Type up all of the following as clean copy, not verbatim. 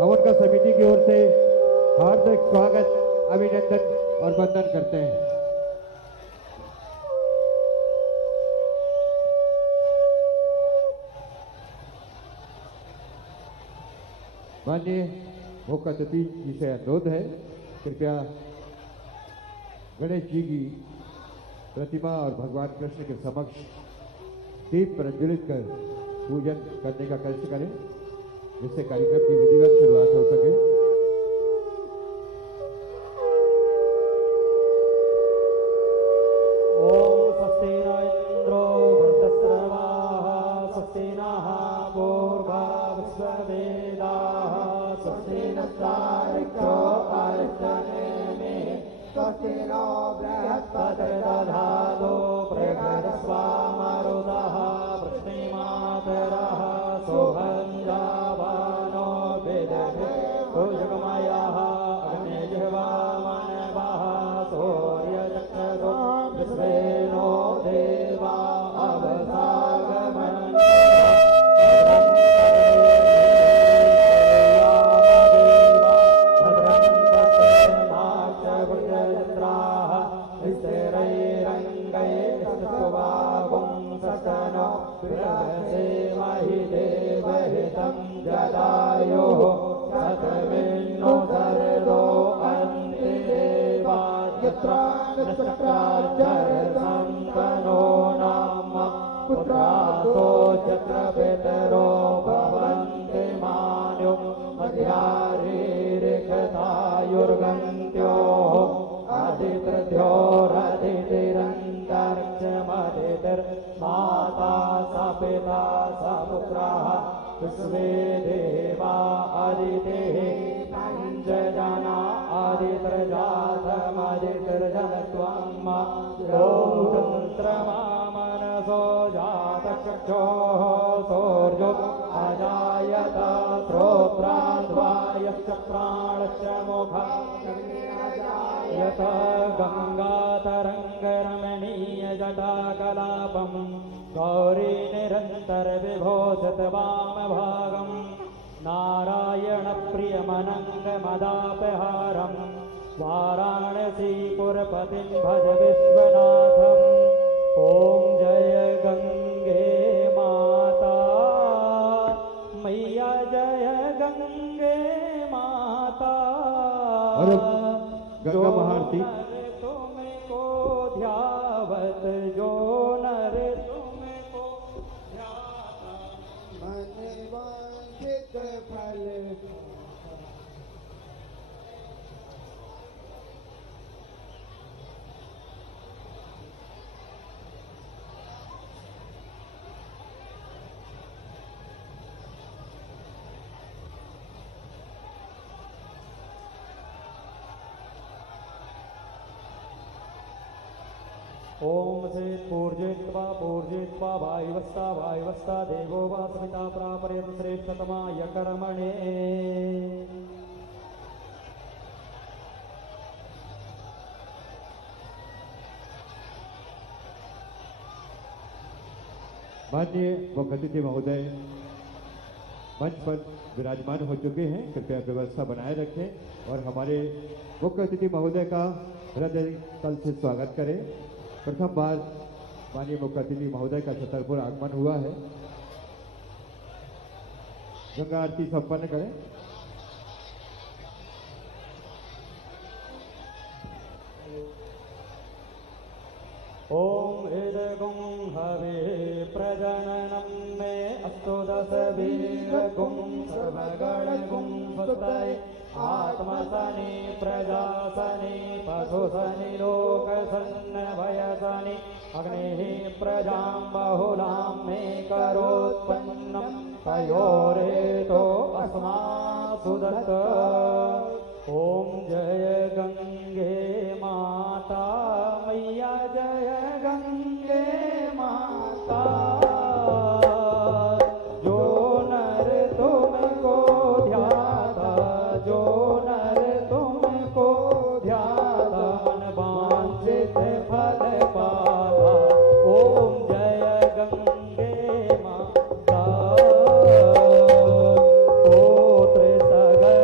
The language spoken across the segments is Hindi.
हवन का समिति की ओर से हार्दिक स्वागत, अभिनंदन और वंदन करते हैं। माननीय मुख्य अतिथि जी से अनुरोध है, कृपया गणेश जी की प्रतिमा और भगवान कृष्ण के समक्ष दीप प्रज्वलित कर पूजन करने का कष्ट करें, जिससे कार्यक्रम की विधिवत शुरुआत हो सके। ओम स्वस्ति न इंद्रो वृद्धस्रवाः स्वस्ति नः पूर्वा विश्ववेदाः स्वस्ति नस्तार्क्ष्यो अरिष्टनेमि स्वस्ति नो बृहस्पतिर्दधातु बृहस्पतिर्मरुतः वृष्णिमातरः सोहं जावानो विदधे भुजगमयः अग्निजिह्वामनवः सूर्यचक्षुषो विश्वेनो देवा अवसागमन् जदायुः शतमिन्नो शरदो अन्तिदेवा यत्र नक्षत्रार्चरसन्तनो नाम पुत्रासो यत्र पितरो भवन्ति मान्यो मध्यारीरिखतायुर्गन्त्योः अदितिरन्तरिक्षमदितिर्माता स पिता स पुत्रः विश्वे देवा अदितेः पञ्चजना अदितिर्जातमदितिर्जनत्वम् ॐ चन्द्रमा मनसो जातचक्षोः सूर्यो अजायत श्रोत्राद्वा यश्च प्राणश्च मुखः यत गङ्गातरङ्गरमणीयजटाकलापम् गौरी निरन्तरविभोषत वामभागम् नारायणप्रियमनङ्गमदापहारम् वाराणसीपुरपतिं भज विश्वनाथम् ॐ जय गङ्गे माता मैया जय गङ्गे माता गंगा महाआरती। तुमको ध्यावत जो नर तुमको ध्याता मन वांछित फल ओम से पूर्जित्वा पूर्जित्वा भाईवस्ता देवो वा सविता प्रापरेत श्रेष्ठतमाय कर्मणे माननीय मुख्य अतिथि महोदय मंच पर विराजमान हो चुके हैं, कृपया व्यवस्था बनाए रखें और हमारे मुख्य अतिथि महोदय का हृदय तल से स्वागत करें। प्रथम बार माननीय मुख्य अतिथि महोदय का छतरपुर आगमन हुआ है। गंगा आरती संपन्न करें। ओम इदगुं हवे प्रजननं मे अस्तु दश वीरगुं सर्वगणगुं सुताय आत्मसनि प्रजासनि पशुसनि लोकसन्नभयसनि अग्निः प्रजां बहुलां मे करोत्पन्नं तयोरेतो अस्मासु दत्त ओम जय गंगे माता मैया जय गंगे माता जो नर तुमको ध्याता जो नर तुमको ध्याता मन वांछित फल पाता ओम जय गंगे माता पुत्र सगर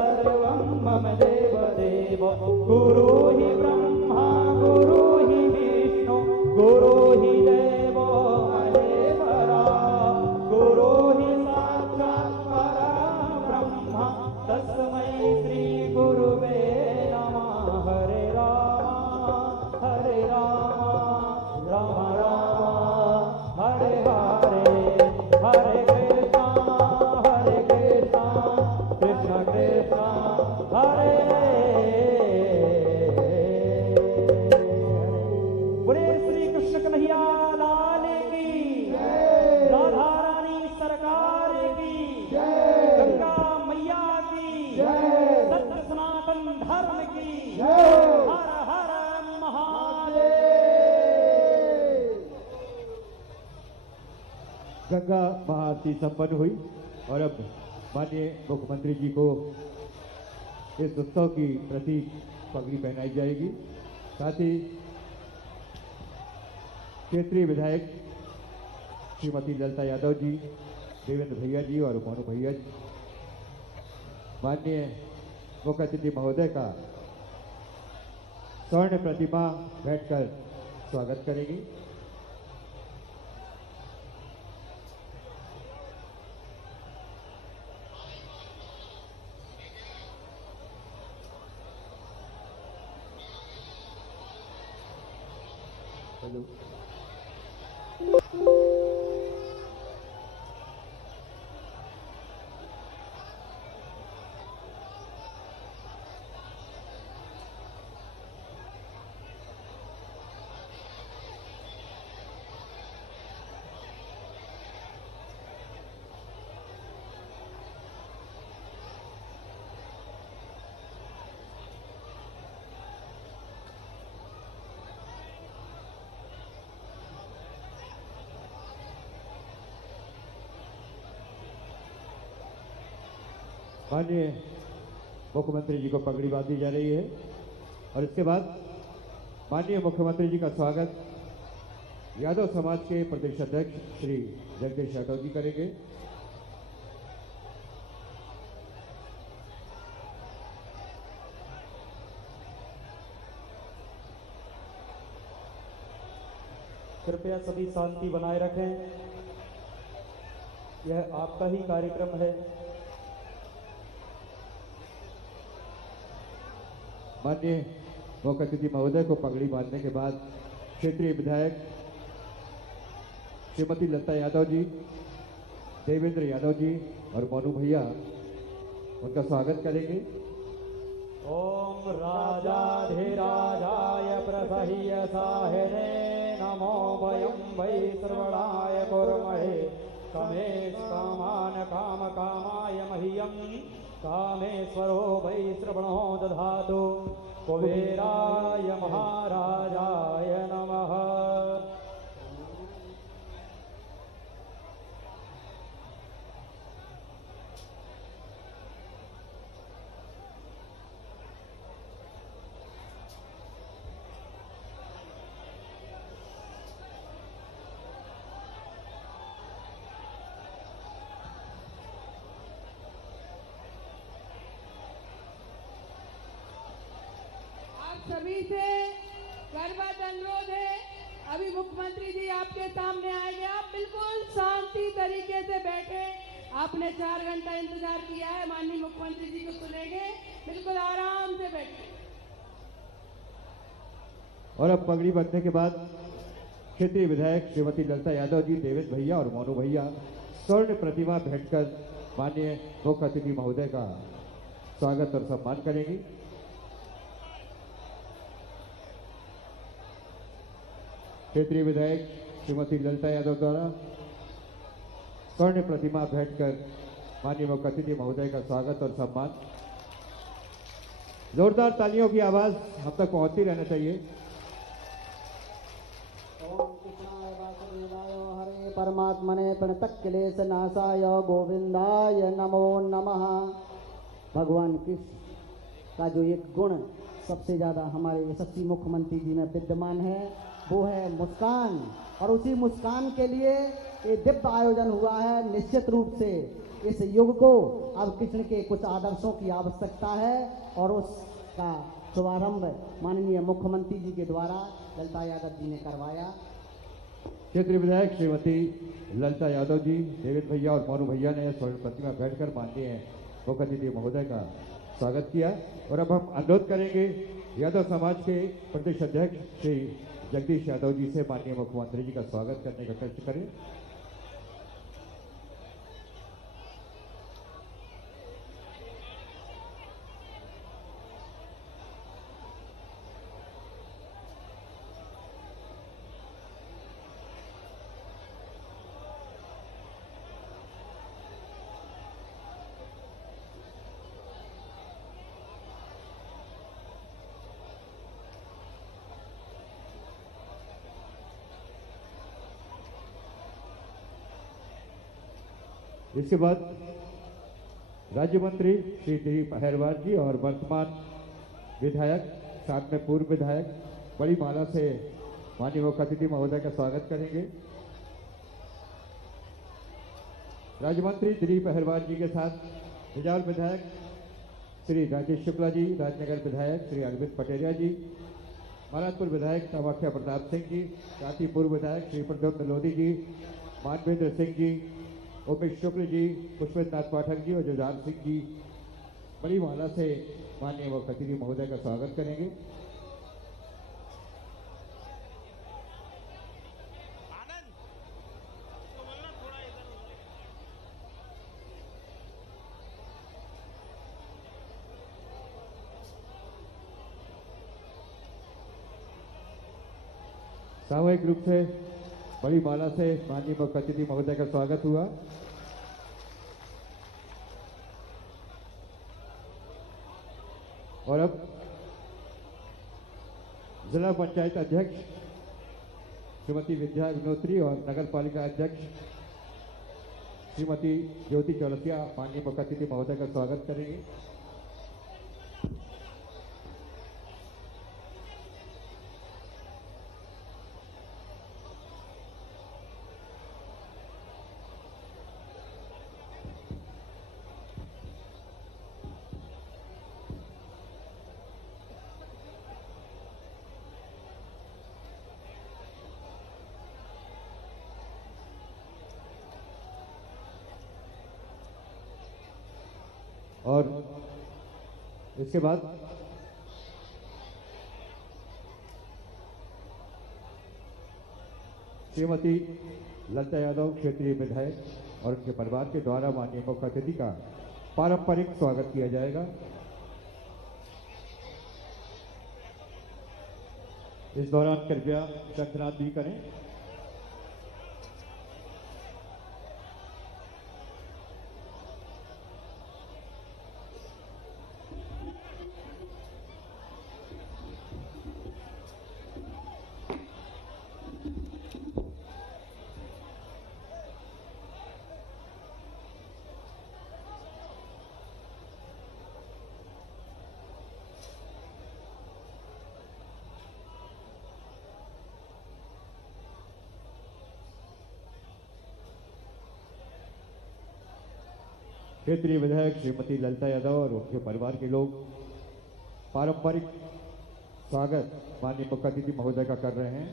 सर्वं मम देव देव गुरु हि ब्रह्मा गुरु हि विष्णु गुरु हि देवो महेश्वरा गुरु हि साक्षात् परब्रह्म तस्मै श्री गुरुवे नमः हरे राम राम राम हरे हरे हरे कृष्ण कृष्ण कृष्ण हरे बोले श्री कृष्ण कन्हैया लाल की राधा रानी सरकार की गंगा मैया की सत्य सनातन धर्म की हर हर महादेव। गंगा महाआरती संपन्न हुई और अब माननीय मुख्यमंत्री जी को इस उत्सव की प्रतीक पगड़ी पहनाई जाएगी। साथ ही क्षेत्रीय विधायक श्रीमती ललिता यादव जी, देवेंद्र भैया जी और मोनू भैया जी माननीय मुख्य अतिथि महोदय का स्वर्ण प्रतिमा बैठकर स्वागत करेंगी। हेलो माननीय मुख्यमंत्री जी को पगड़ी बांधी जा रही है और इसके बाद माननीय मुख्यमंत्री जी का स्वागत यादव समाज के प्रदेश अध्यक्ष श्री जगदीश यादव जी करेंगे। कृपया सभी शांति बनाए रखें, यह आपका ही कार्यक्रम है। माननीय मुख्य अतिथि महोदय को पगड़ी बांधने के बाद क्षेत्रीय विधायक श्रीमती ललिता यादव जी, देवेंद्र यादव जी और मोनू भैया उनका स्वागत करेंगे। ओम राजाधिराजाय प्रसह्यसाहिने नमो वयं वै श्रवणाय कुर्महे कामेश कामान काम कामाय मह्यं कामेश्वरो वै श्रवणो दधातु कुबेराय महाराजाय नमः। सभी से करबद्ध अनुरोध है, अभी मुख्यमंत्री जी आपके सामने आएंगे, आप बिल्कुल शांति तरीके से बैठे। आपने 4 घंटा इंतजार किया है, माननीय मुख्यमंत्री जी को सुनेंगे, बिल्कुल आराम से बैठे। और अब पगड़ी बंधने के बाद क्षेत्रीय विधायक श्रीमती ललिता यादव जी, देवेंद्र भैया और मोनू भैया स्वर्ण प्रतिमा भेंटकर माननीय मुख्य अतिथि महोदय का स्वागत और सम्मान करेंगी। क्षेत्रीय विधायक श्रीमती ललिता यादव द्वारा स्वर्ण प्रतिमा भेंटकर माननीय मुख्य अतिथि महोदय का स्वागत और सम्मान। जोरदार तालियों की आवाज हम तक पहुंचती रहना चाहिए। ओम कृष्णाय वासुदेवाय हरे परमात्मने प्रणतक्लेश नाशाय गोविंदाय नमो नमः। भगवान कृष्ण का जो एक गुण सबसे ज्यादा हमारे यशस्वी मुख्यमंत्री जी में विद्यमान है वो है मुस्कान, और उसी मुस्कान के लिए ये दिव्य आयोजन हुआ है। निश्चित रूप से इस युग को अब कृष्ण के कुछ आदर्शों की आवश्यकता है और उसका शुभारंभ माननीय मुख्यमंत्री जी के द्वारा ललिता यादव जी ने करवाया। क्षेत्रीय विधायक श्रीमती ललिता यादव जी, देवेंद्र भैया और मोनू भैया ने स्वर्ण प्रतिमा बैठकर माननीय मुख्य अतिथि महोदय का स्वागत किया। और अब हम अनुरोध करेंगे यादव समाज के प्रदेश अध्यक्ष श्री जगदीश यादव जी से माननीय मुख्यमंत्री जी का स्वागत करने का कष्ट करें। इसके बाद राज्य मंत्री श्री दिलीप अहिरवार जी और वर्तमान विधायक साथ में पूर्व विधायक बड़ी माला से माननीय मुख्य अतिथि महोदय का स्वागत करेंगे। राज्य मंत्री दिलीप अहिरवार जी के साथ हिजाल विधायक श्री राजेश शुक्ला जी, राजनगर विधायक श्री अरविंद पटेरिया जी, महाराजपुर विधायक कामाख्या प्रताप सिंह जी, साथ ही पूर्व विधायक श्री प्रद्युम्न लोधी जी, मानवेंद्र सिंह जी, उमेश शुक्ल जी, पुष्पेंद्र नाथ पाठक जी और जुझार सिंह जी बड़ी माला से माननीय मुख्य अतिथि महोदय का स्वागत करेंगे। सामूहिक रूप से बड़ी माला से माननीय मुख्य अतिथि महोदय का स्वागत हुआ। और अब जिला पंचायत अध्यक्ष श्रीमती विद्या अग्नोत्री और नगर पालिका अध्यक्ष श्रीमती ज्योति चौरसिया माननीय मुख्य अतिथि महोदय का स्वागत करेंगे। और इसके बाद श्रीमती ललिता यादव क्षेत्रीय विधायक और उनके परिवार के द्वारा माननीय मुख्य अतिथि का पारंपरिक स्वागत किया जाएगा। इस दौरान कृपया शंखनाद भी करें। क्षेत्रीय विधायक श्रीमती ललिता यादव और उनके परिवार के लोग पारंपरिक स्वागत माननीय मुख्य अतिथि महोदय का कर रहे हैं।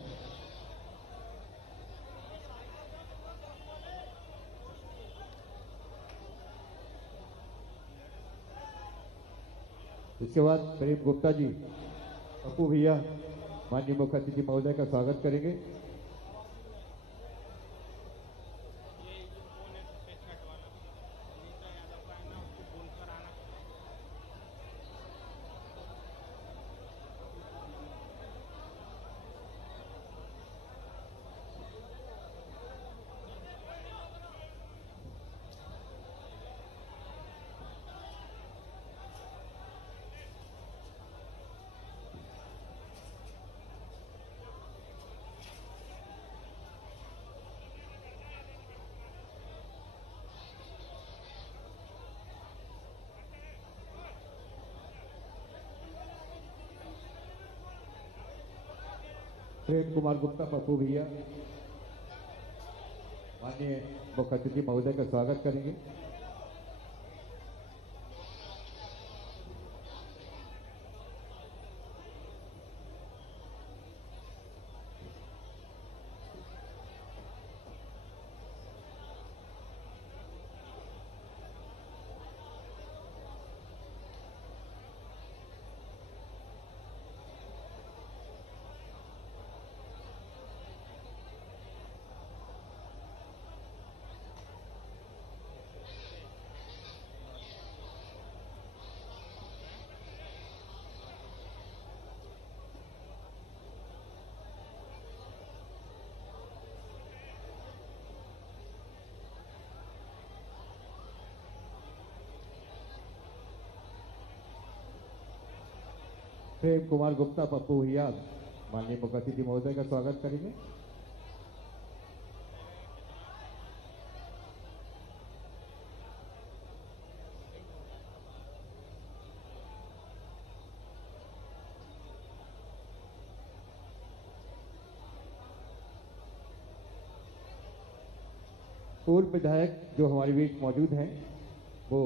इसके बाद प्रेम गुप्ता जी, पप्पू भैया माननीय मुख्य अतिथि महोदय का स्वागत करेंगे। प्रेम कुमार गुप्ता, पप्पू भैया माननीय मुख्य अतिथि महोदय का स्वागत करेंगे। प्रेम कुमार गुप्ता पप्पू हियाद माननीय मुख्य अतिथि महोदय का स्वागत करेंगे। पूर्व विधायक जो हमारे बीच मौजूद हैं वो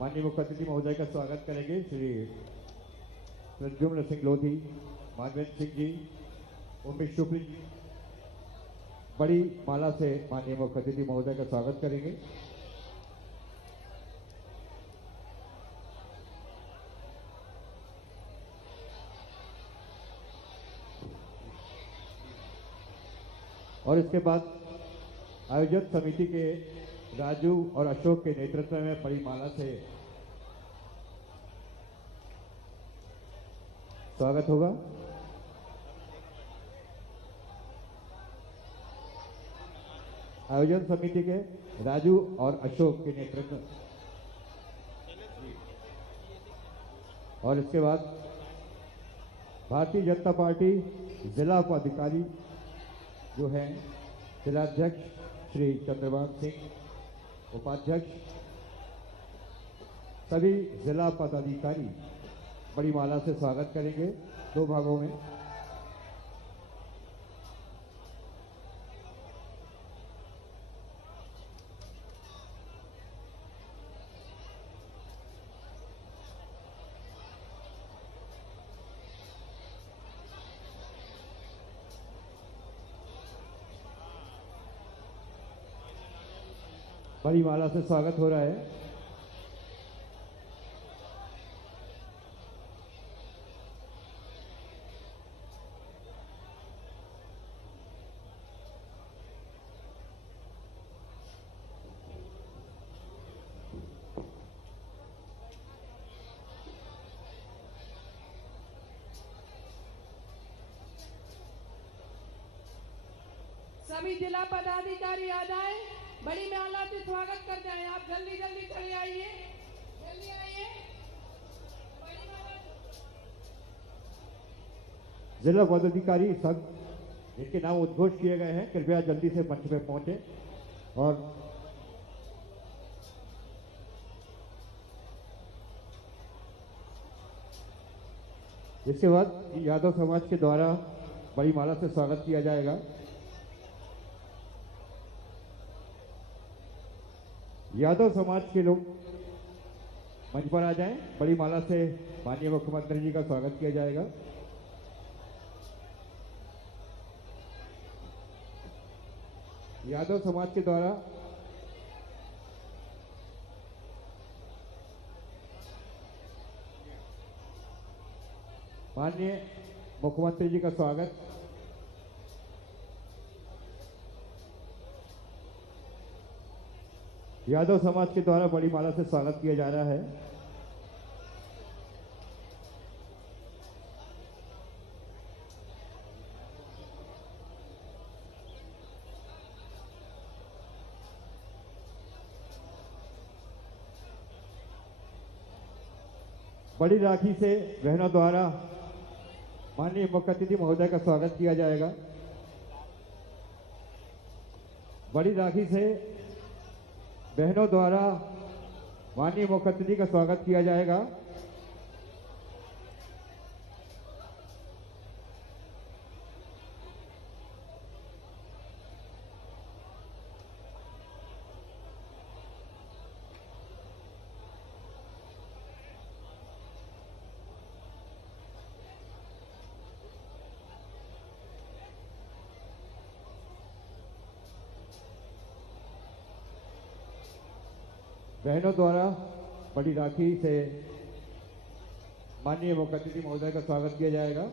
माननीय मुख्य अतिथि महोदय का स्वागत करेंगे। श्री प्रद्युम्न सिंह लोधी, मानवेंद्र सिंह जी, उमेश शुक्ल जी बड़ी माला से माननीय मुख्य अतिथि महोदय का स्वागत करेंगे। और इसके बाद आयोजक समिति के राजू और अशोक के नेतृत्व में बड़ी माला से स्वागत होगा। आयोजन समिति के राजू और अशोक के नेतृत्व और इसके बाद भारतीय जनता पार्टी जिला पदाधिकारी जो हैं जिलाध्यक्ष श्री चंद्रभान सिंह, उपाध्यक्ष सभी जिला पदाधिकारी बड़ी माला से स्वागत करेंगे। दो भागों में बड़ी माला से स्वागत हो रहा है। सभी जिला पदाधिकारी आ जाएं, बड़ी माला से स्वागत कर जाएं। आप जल्दी जल्दी चले आइए, जल्दी आइए। बड़ी माला जिला पदाधिकारी संघ जिनके नाम उद्घोष किए गए हैं कृपया जल्दी से मंच पे पहुंचे। और इसके बाद यादव समाज के द्वारा बड़ी माला से स्वागत किया जाएगा। यादव समाज के लोग मंच पर आ जाएं, बड़ी माला से माननीय मुख्यमंत्री जी का स्वागत किया जाएगा। यादव समाज के द्वारा माननीय मुख्यमंत्री जी का स्वागत। यादव समाज के द्वारा बड़ी माला से स्वागत किया जा रहा है। बड़ी राखी से बहनों द्वारा माननीय मुख्य अतिथि महोदय का स्वागत किया जाएगा। बड़ी राखी से बहनों द्वारा माननीय मुख्य अतिथि का स्वागत किया जाएगा। बहनों द्वारा बड़ी राखी से माननीय मुख्य अतिथि महोदय का स्वागत किया जाएगा।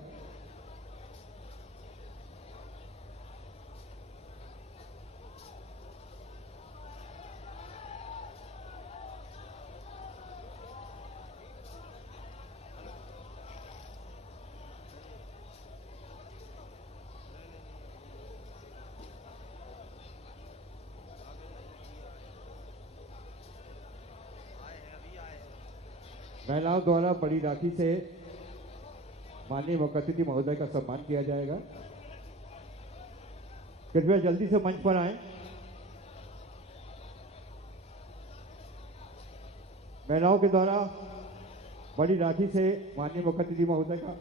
महिलाओं द्वारा बड़ी राखी से माननीय मुख्य अतिथि महोदय का सम्मान किया जाएगा। कृपया जल्दी से मंच पर आए। महिलाओं के द्वारा बड़ी राखी से माननीय मुख्य अतिथि महोदय का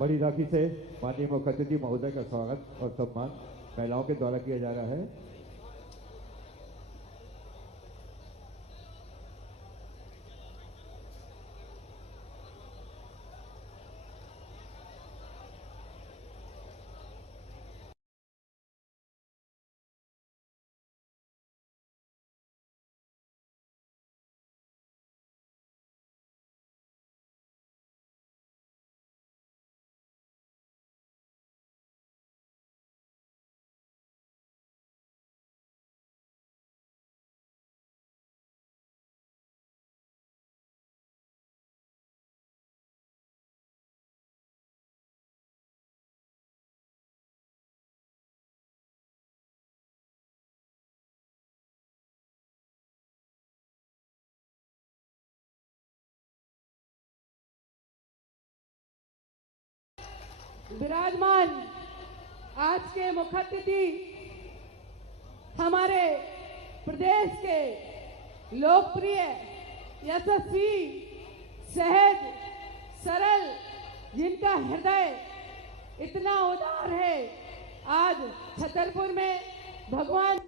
बड़ी राखी से माननीय मुख्य अतिथि महोदय का स्वागत और सम्मान महिलाओं के द्वारा किया जा रहा है। विराजमान आज के मुख्य अतिथि हमारे प्रदेश के लोकप्रिय, यशस्वी, सहज, सरल, जिनका हृदय इतना उदार है, आज छतरपुर में भगवान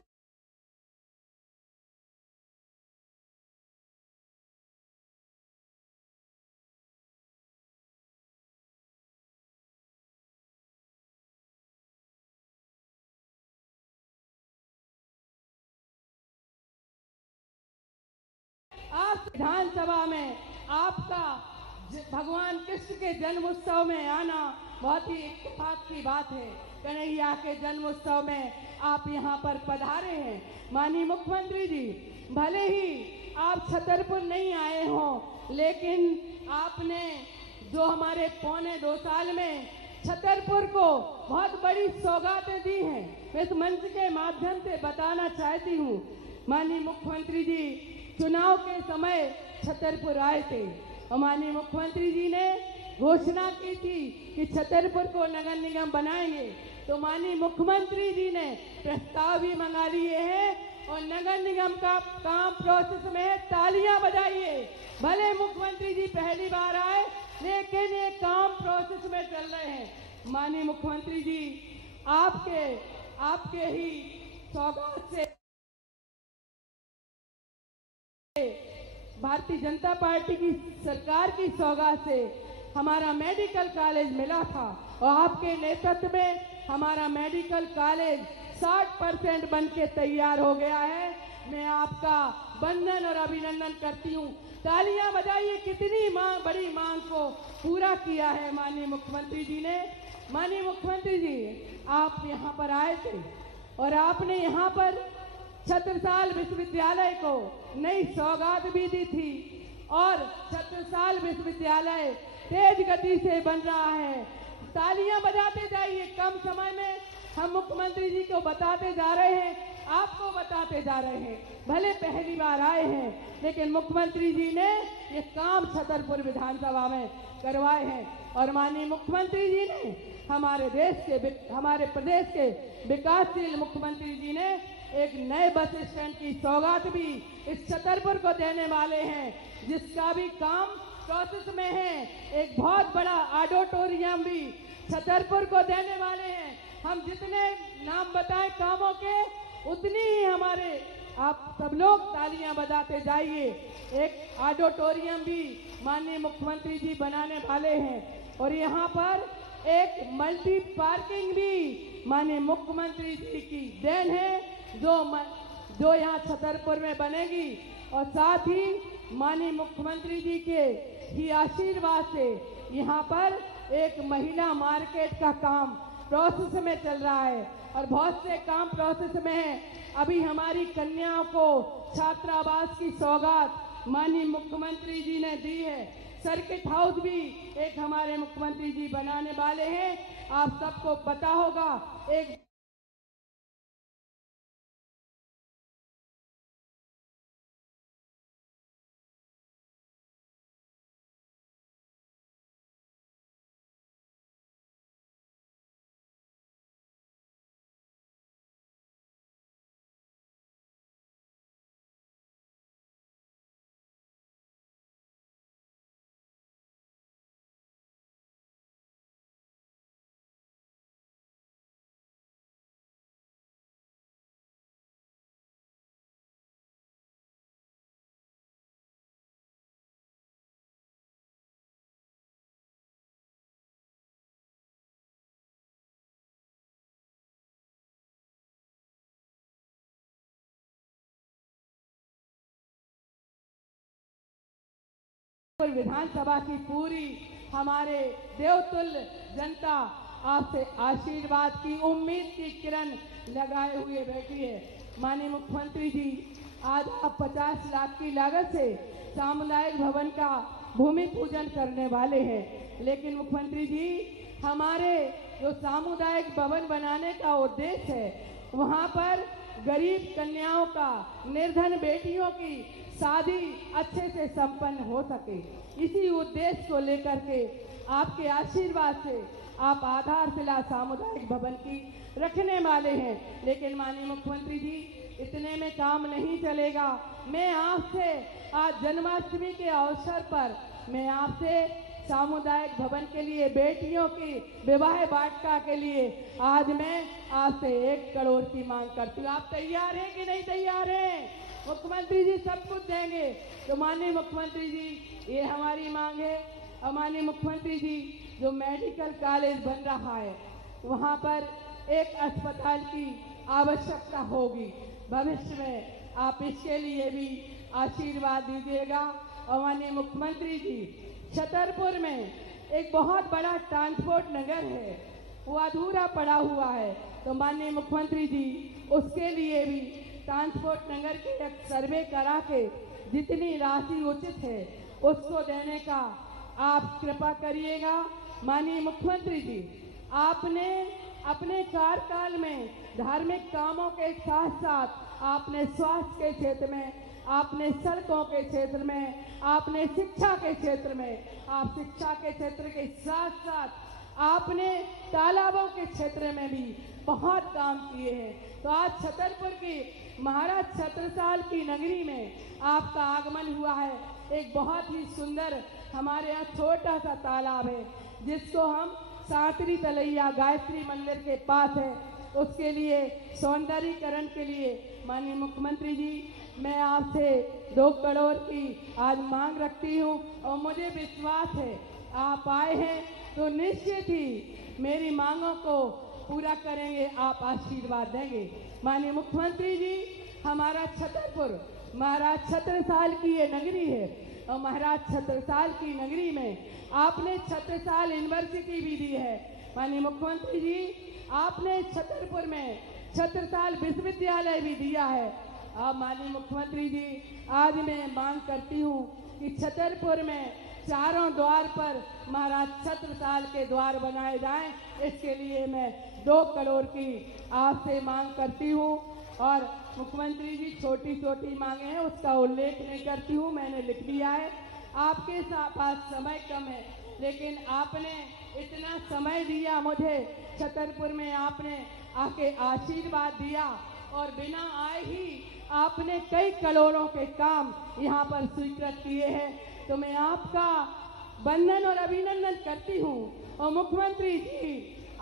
आप विधानसभा में आपका भगवान कृष्ण के जन्म उत्सव में आना बहुत ही इत्तेफाक की बात है। कन्हैया के जन्म उत्सव में आप यहाँ पर पधारे हैं। माननीय मुख्यमंत्री जी, भले ही आप छतरपुर नहीं आए हों, लेकिन आपने जो हमारे पौने 2 साल में छतरपुर को बहुत बड़ी सौगातें दी हैं, मैं इस मंच के माध्यम से बताना चाहती हूँ। माननीय मुख्यमंत्री जी चुनाव के समय छतरपुर आए थे और माननीय मुख्यमंत्री जी ने घोषणा की थी कि छतरपुर को नगर निगम बनाएंगे, तो माननीय मुख्यमंत्री जी ने प्रस्ताव भी मंगा लिए हैं और नगर निगम का काम प्रोसेस में है। तालियां बजाइए। भले मुख्यमंत्री जी पहली बार आए, लेकिन ये काम प्रोसेस में चल रहे हैं। माननीय मुख्यमंत्री जी, आपके ही सौगात से भारतीय जनता पार्टी की सरकार की सौगात से हमारा मेडिकल कॉलेज मिला था और आपके नेतृत्व में हमारा मेडिकल कॉलेज 60% बन के तैयार हो गया है। मैं आपका वंदन और अभिनंदन करती हूँ। तालियां बजाइए। कितनी बड़ी मांग को पूरा किया है माननीय मुख्यमंत्री जी ने। माननीय मुख्यमंत्री जी, आप यहाँ पर आए थे और आपने यहाँ पर छत्रसाल विश्वविद्यालय को नई सौगात भी दी थी और छत्रसाल विश्वविद्यालय तेज गति से बन रहा है। तालियां बजाते जाइए। कम समय में हम मुख्यमंत्री जी को बताते जा रहे हैं, आपको बताते जा रहे हैं। भले पहली बार आए हैं, लेकिन मुख्यमंत्री जी ने ये काम छतरपुर विधानसभा में करवाए हैं और माननीय मुख्यमंत्री जी ने हमारे प्रदेश के विकासशील मुख्यमंत्री जी ने एक नए बस स्टैंड की सौगात भी इस छतरपुर को देने वाले हैं, जिसका भी काम प्रोसेस में है। एक बहुत बड़ा ऑडिटोरियम भी छतरपुर को देने वाले हैं। हम जितने नाम बताएं कामों के, उतनी ही हमारे आप सब लोग तालियां बजाते जाइए। एक ऑडिटोरियम भी माननीय मुख्यमंत्री जी बनाने वाले हैं और यहाँ पर एक मल्टी पार्किंग भी माननीय मुख्यमंत्री जी की देन है जो यहाँ छतरपुर में बनेगी। और साथ ही माननीय मुख्यमंत्री जी के ही आशीर्वाद से यहाँ पर एक महिला मार्केट का काम प्रोसेस में चल रहा है और बहुत से काम प्रोसेस में है। अभी हमारी कन्याओं को छात्रावास की सौगात माननीय मुख्यमंत्री जी ने दी है। सर्किट हाउस भी एक हमारे मुख्यमंत्री जी बनाने वाले हैं। आप सबको पता होगा, एक विधानसभा की पूरी हमारे देवतुल्य जनता आपसे आशीर्वाद की उम्मीद की किरण लगाए हुए बैठी है। माननीय मुख्यमंत्री जी, आज आप 50 लाख की लागत से सामुदायिक भवन का भूमि पूजन करने वाले हैं। लेकिन मुख्यमंत्री जी, हमारे जो सामुदायिक भवन बनाने का उद्देश्य है, वहाँ पर गरीब कन्याओं का, निर्धन बेटियों की शादी अच्छे से संपन्न हो सके, इसी उद्देश्य को लेकर के आपके आशीर्वाद से आप आधारशिला सामुदायिक भवन की रखने वाले हैं। लेकिन माननीय मुख्यमंत्री जी, इतने में काम नहीं चलेगा। मैं आपसे आज जन्माष्टमी के अवसर पर मैं आपसे सामुदायिक भवन के लिए, बेटियों की विवाह वाटिका के लिए आज मैं आपसे 1 करोड़ की मांग करती हूँ। आप तैयार हैं कि नहीं तैयार हैं? मुख्यमंत्री जी सब कुछ देंगे। तो माननीय मुख्यमंत्री जी, ये हमारी मांग है। और माननीय मुख्यमंत्री जी, जो मेडिकल कॉलेज बन रहा है, वहाँ पर एक अस्पताल की आवश्यकता होगी भविष्य में। आप इसके लिए भी आशीर्वाद दीजिएगा। और माननीय मुख्यमंत्री जी, छतरपुर में एक बहुत बड़ा ट्रांसपोर्ट नगर है, वो अधूरा पड़ा हुआ है। तो माननीय मुख्यमंत्री जी, उसके लिए भी ट्रांसपोर्ट नगर के एक सर्वे करा के जितनी राशि उचित है उसको देने का आप कृपा करिएगा। माननीय मुख्यमंत्री जी, आपने अपने कार्यकाल में धार्मिक कामों के साथ साथ आपने स्वास्थ्य के क्षेत्र में, आपने सड़कों के क्षेत्र में, आपने शिक्षा के क्षेत्र में, आप शिक्षा के क्षेत्र के साथ साथ आपने तालाबों के क्षेत्र में भी बहुत काम किए हैं। तो आज छतरपुर की महाराज छत्रसाल की नगरी में आपका आगमन हुआ है। एक बहुत ही सुंदर हमारे यहाँ छोटा सा तालाब है, जिसको हम सांतरी तलैया गायत्री मंदिर के पास है, उसके लिए सौंदर्यीकरण के लिए माननीय मुख्यमंत्री जी, मैं आपसे 2 करोड़ की आज मांग रखती हूँ। और मुझे विश्वास है आप आए हैं तो निश्चित ही मेरी मांगों को पूरा करेंगे, आप आशीर्वाद देंगे। माननीय मुख्यमंत्री जी, हमारा छतरपुर महाराज छत्रसाल की ये नगरी है और महाराज छत्रसाल की नगरी में आपने छत्रसाल यूनिवर्सिटी भी दी है। माननीय मुख्यमंत्री जी, आपने छतरपुर में छत्रसाल विश्वविद्यालय भी दिया है। अब माननीय मुख्यमंत्री जी, आज मैं मांग करती हूँ कि छतरपुर में चारों द्वार पर महाराज छत्रसाल के द्वार बनाए जाएं। इसके लिए मैं 2 करोड़ की आपसे मांग करती हूँ। और मुख्यमंत्री जी, छोटी छोटी मांगे हैं, उसका उल्लेख नहीं करती हूँ, मैंने लिख दिया है। आपके पास समय कम है, लेकिन आपने इतना समय दिया मुझे, छतरपुर में आपने आके आशीर्वाद दिया। और बिना आए ही आपने कई करोड़ों के काम यहाँ पर स्वीकृत किए हैं। तो मैं आपका वंदन और अभिनंदन करती हूँ। और मुख्यमंत्री जी,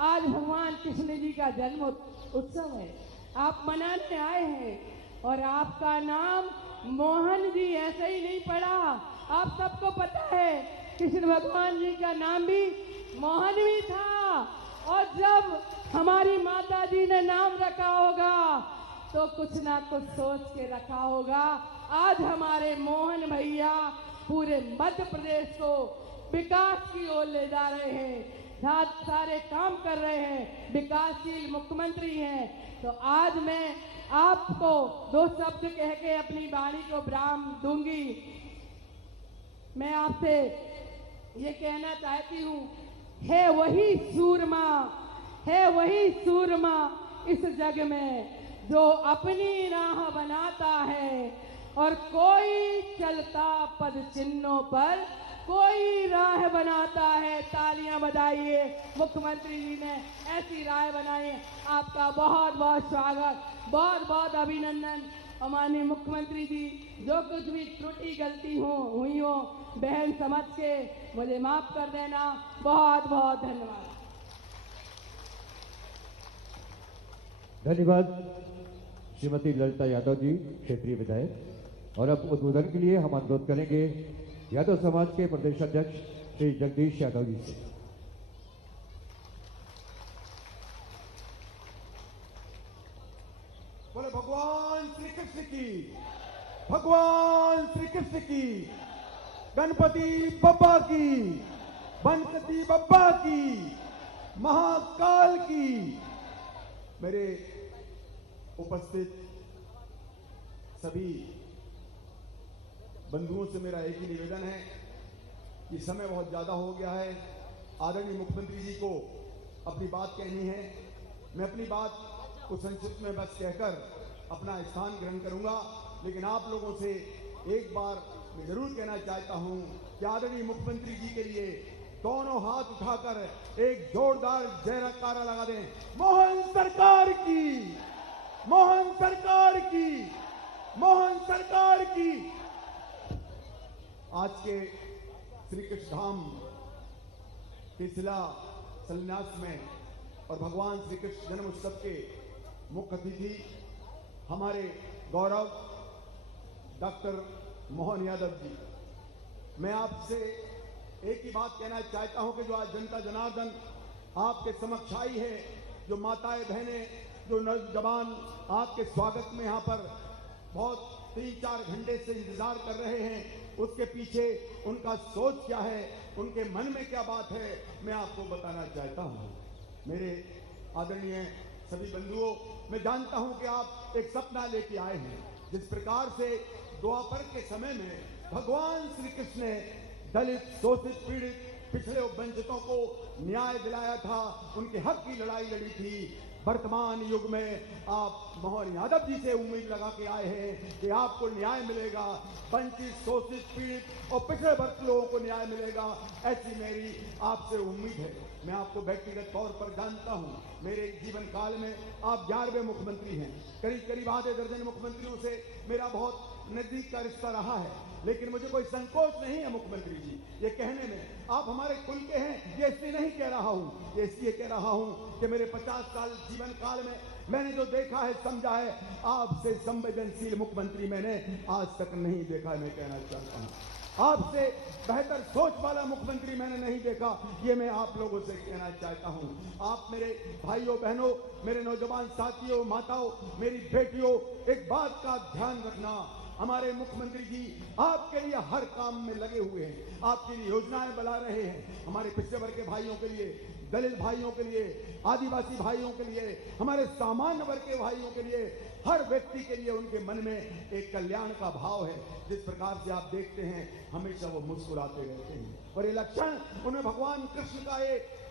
आज भगवान कृष्ण जी का जन्म उत्सव है, आप मनाने आए हैं और आपका नाम मोहन जी ऐसे ही नहीं पड़ा। आप सबको पता है कृष्ण भगवान जी का नाम भी मोहन भी था। और जब हमारी माता जी ने नाम रखा होगा तो कुछ ना कुछ सोच के रखा होगा। आज हमारे मोहन भैया पूरे मध्य प्रदेश को विकास की ओर ले जा रहे हैं, सारे काम कर रहे हैं, विकासशील मुख्यमंत्री हैं। तो आज मैं आपको दो शब्द कह के अपनी वाणी को विराम दूंगी। मैं आपसे ये कहना चाहती हूँ, है वही सूरमा इस जग में जो अपनी राह बनाता है, और कोई चलता पद चिन्हों पर कोई राह बनाता है। तालियां बजाइए, मुख्यमंत्री जी ने ऐसी राह बनाई। आपका बहुत बहुत स्वागत, बहुत बहुत अभिनंदन। और माननीय मुख्यमंत्री जी, जो कुछ भी त्रुटि गलती हुई हो बहन समझ के मुझे माफ कर देना। बहुत बहुत धन्यवाद। धन्यवाद श्रीमती ललिता यादव जी, क्षेत्रीय विधायक। और अब उद्बोधन के लिए हम अनुरोध करेंगे यादव समाज के प्रदेश अध्यक्ष श्री जगदीश यादव जी से। बोले भगवान श्री कृष्ण की, भगवान श्री कृष्ण की, गणपति बप्पा की, बनपति बप्पा की, महाकाल की। मेरे उपस्थित सभी बंधुओं से मेरा एक ही निवेदन है कि समय बहुत ज्यादा हो गया है। आदरणीय मुख्यमंत्री जी को अपनी बात कहनी है। मैं अपनी बात को संक्षिप्त में बस कहकर अपना स्थान ग्रहण करूंगा, लेकिन आप लोगों से एक बार मैं जरूर कहना चाहता हूं कि आदरणीय मुख्यमंत्री जी के लिए दोनों हाथ उठाकर एक जोरदार जयकारा लगा दें। मोहन सरकार की, मोहन सरकार की, मोहन सरकार की। आज के श्री कृष्ण धाम के शिला शिलान्यास में और भगवान श्री कृष्ण जन्म उत्सव के मुख्य अतिथि हमारे गौरव डॉक्टर मोहन यादव जी। मैं आपसे एक ही बात कहना चाहता हूं कि जो आज जनता जनार्दन आपके समक्ष आई है, जो माताएं बहनें, जो नौजवान आपके स्वागत में यहाँ पर बहुत 3-4 घंटे से इंतजार कर रहे हैं, उसके पीछे उनका सोच क्या है, उनके मन में क्या बात है, मैं आपको बताना चाहता हूं। मेरे आदरणीय सभी बंधुओं, मैं जानता हूं कि आप एक सपना लेके आए हैं। जिस प्रकार से द्वापर के समय में भगवान श्री कृष्ण ने दलित, शोषित, पीड़ित, पिछड़े और वंचितों को न्याय दिलाया था, उनके हक की लड़ाई लड़ी थी, वर्तमान युग में आप मोहन यादव जी से उम्मीद लगा के आए हैं कि आपको न्याय मिलेगा, वंचित, शोषित, पीड़ित और पिछड़े वर्ग लोगों को न्याय मिलेगा, ऐसी मेरी आपसे उम्मीद है। मैं आपको व्यक्तिगत तौर पर जानता हूं, मेरे जीवन काल में आप 11वें मुख्यमंत्री हैं। करीब आधे दर्जन मुख्यमंत्रियों से मेरा बहुत नजदीक का रिश्ता रहा है, लेकिन मुझे कोई संकोच नहीं है मुख्यमंत्री जी ये कहने में आप हमारे कुल के हैं। ये इसलिए नहीं कह रहा हूं, ये इसलिए कह रहा हूं कि मेरे 50 साल जीवन काल में मैंने जो देखा है, समझा है, आपसे संवेदनशील मुख्यमंत्री मैंने आज तक नहीं देखा। मैं कहना चाहता हूं आपसे बेहतर सोच वाला मुख्यमंत्री मैंने नहीं देखा, ये मैं आप लोगों से कहना चाहता हूं। आप मेरे भाइयों बहनों, मेरे नौजवान साथियों, माताओं, मेरी बेटियों, एक बात का ध्यान रखना, हमारे मुख्यमंत्री जी आपके लिए हर काम में लगे हुए हैं, आपके लिए योजनाएं बना रहे हैं। हमारे पिछड़े वर्ग के भाइयों के लिए, दलित भाइयों के लिए, आदिवासी भाइयों के लिए, हमारे सामान्य वर्ग के भाइयों के लिए, हर व्यक्ति के लिए उनके मन में एक कल्याण का भाव है। जिस प्रकार से आप देखते हैं हमेशा वो मुस्कुराते रहते हैं, और ये लक्षण उनमें भगवान कृष्ण का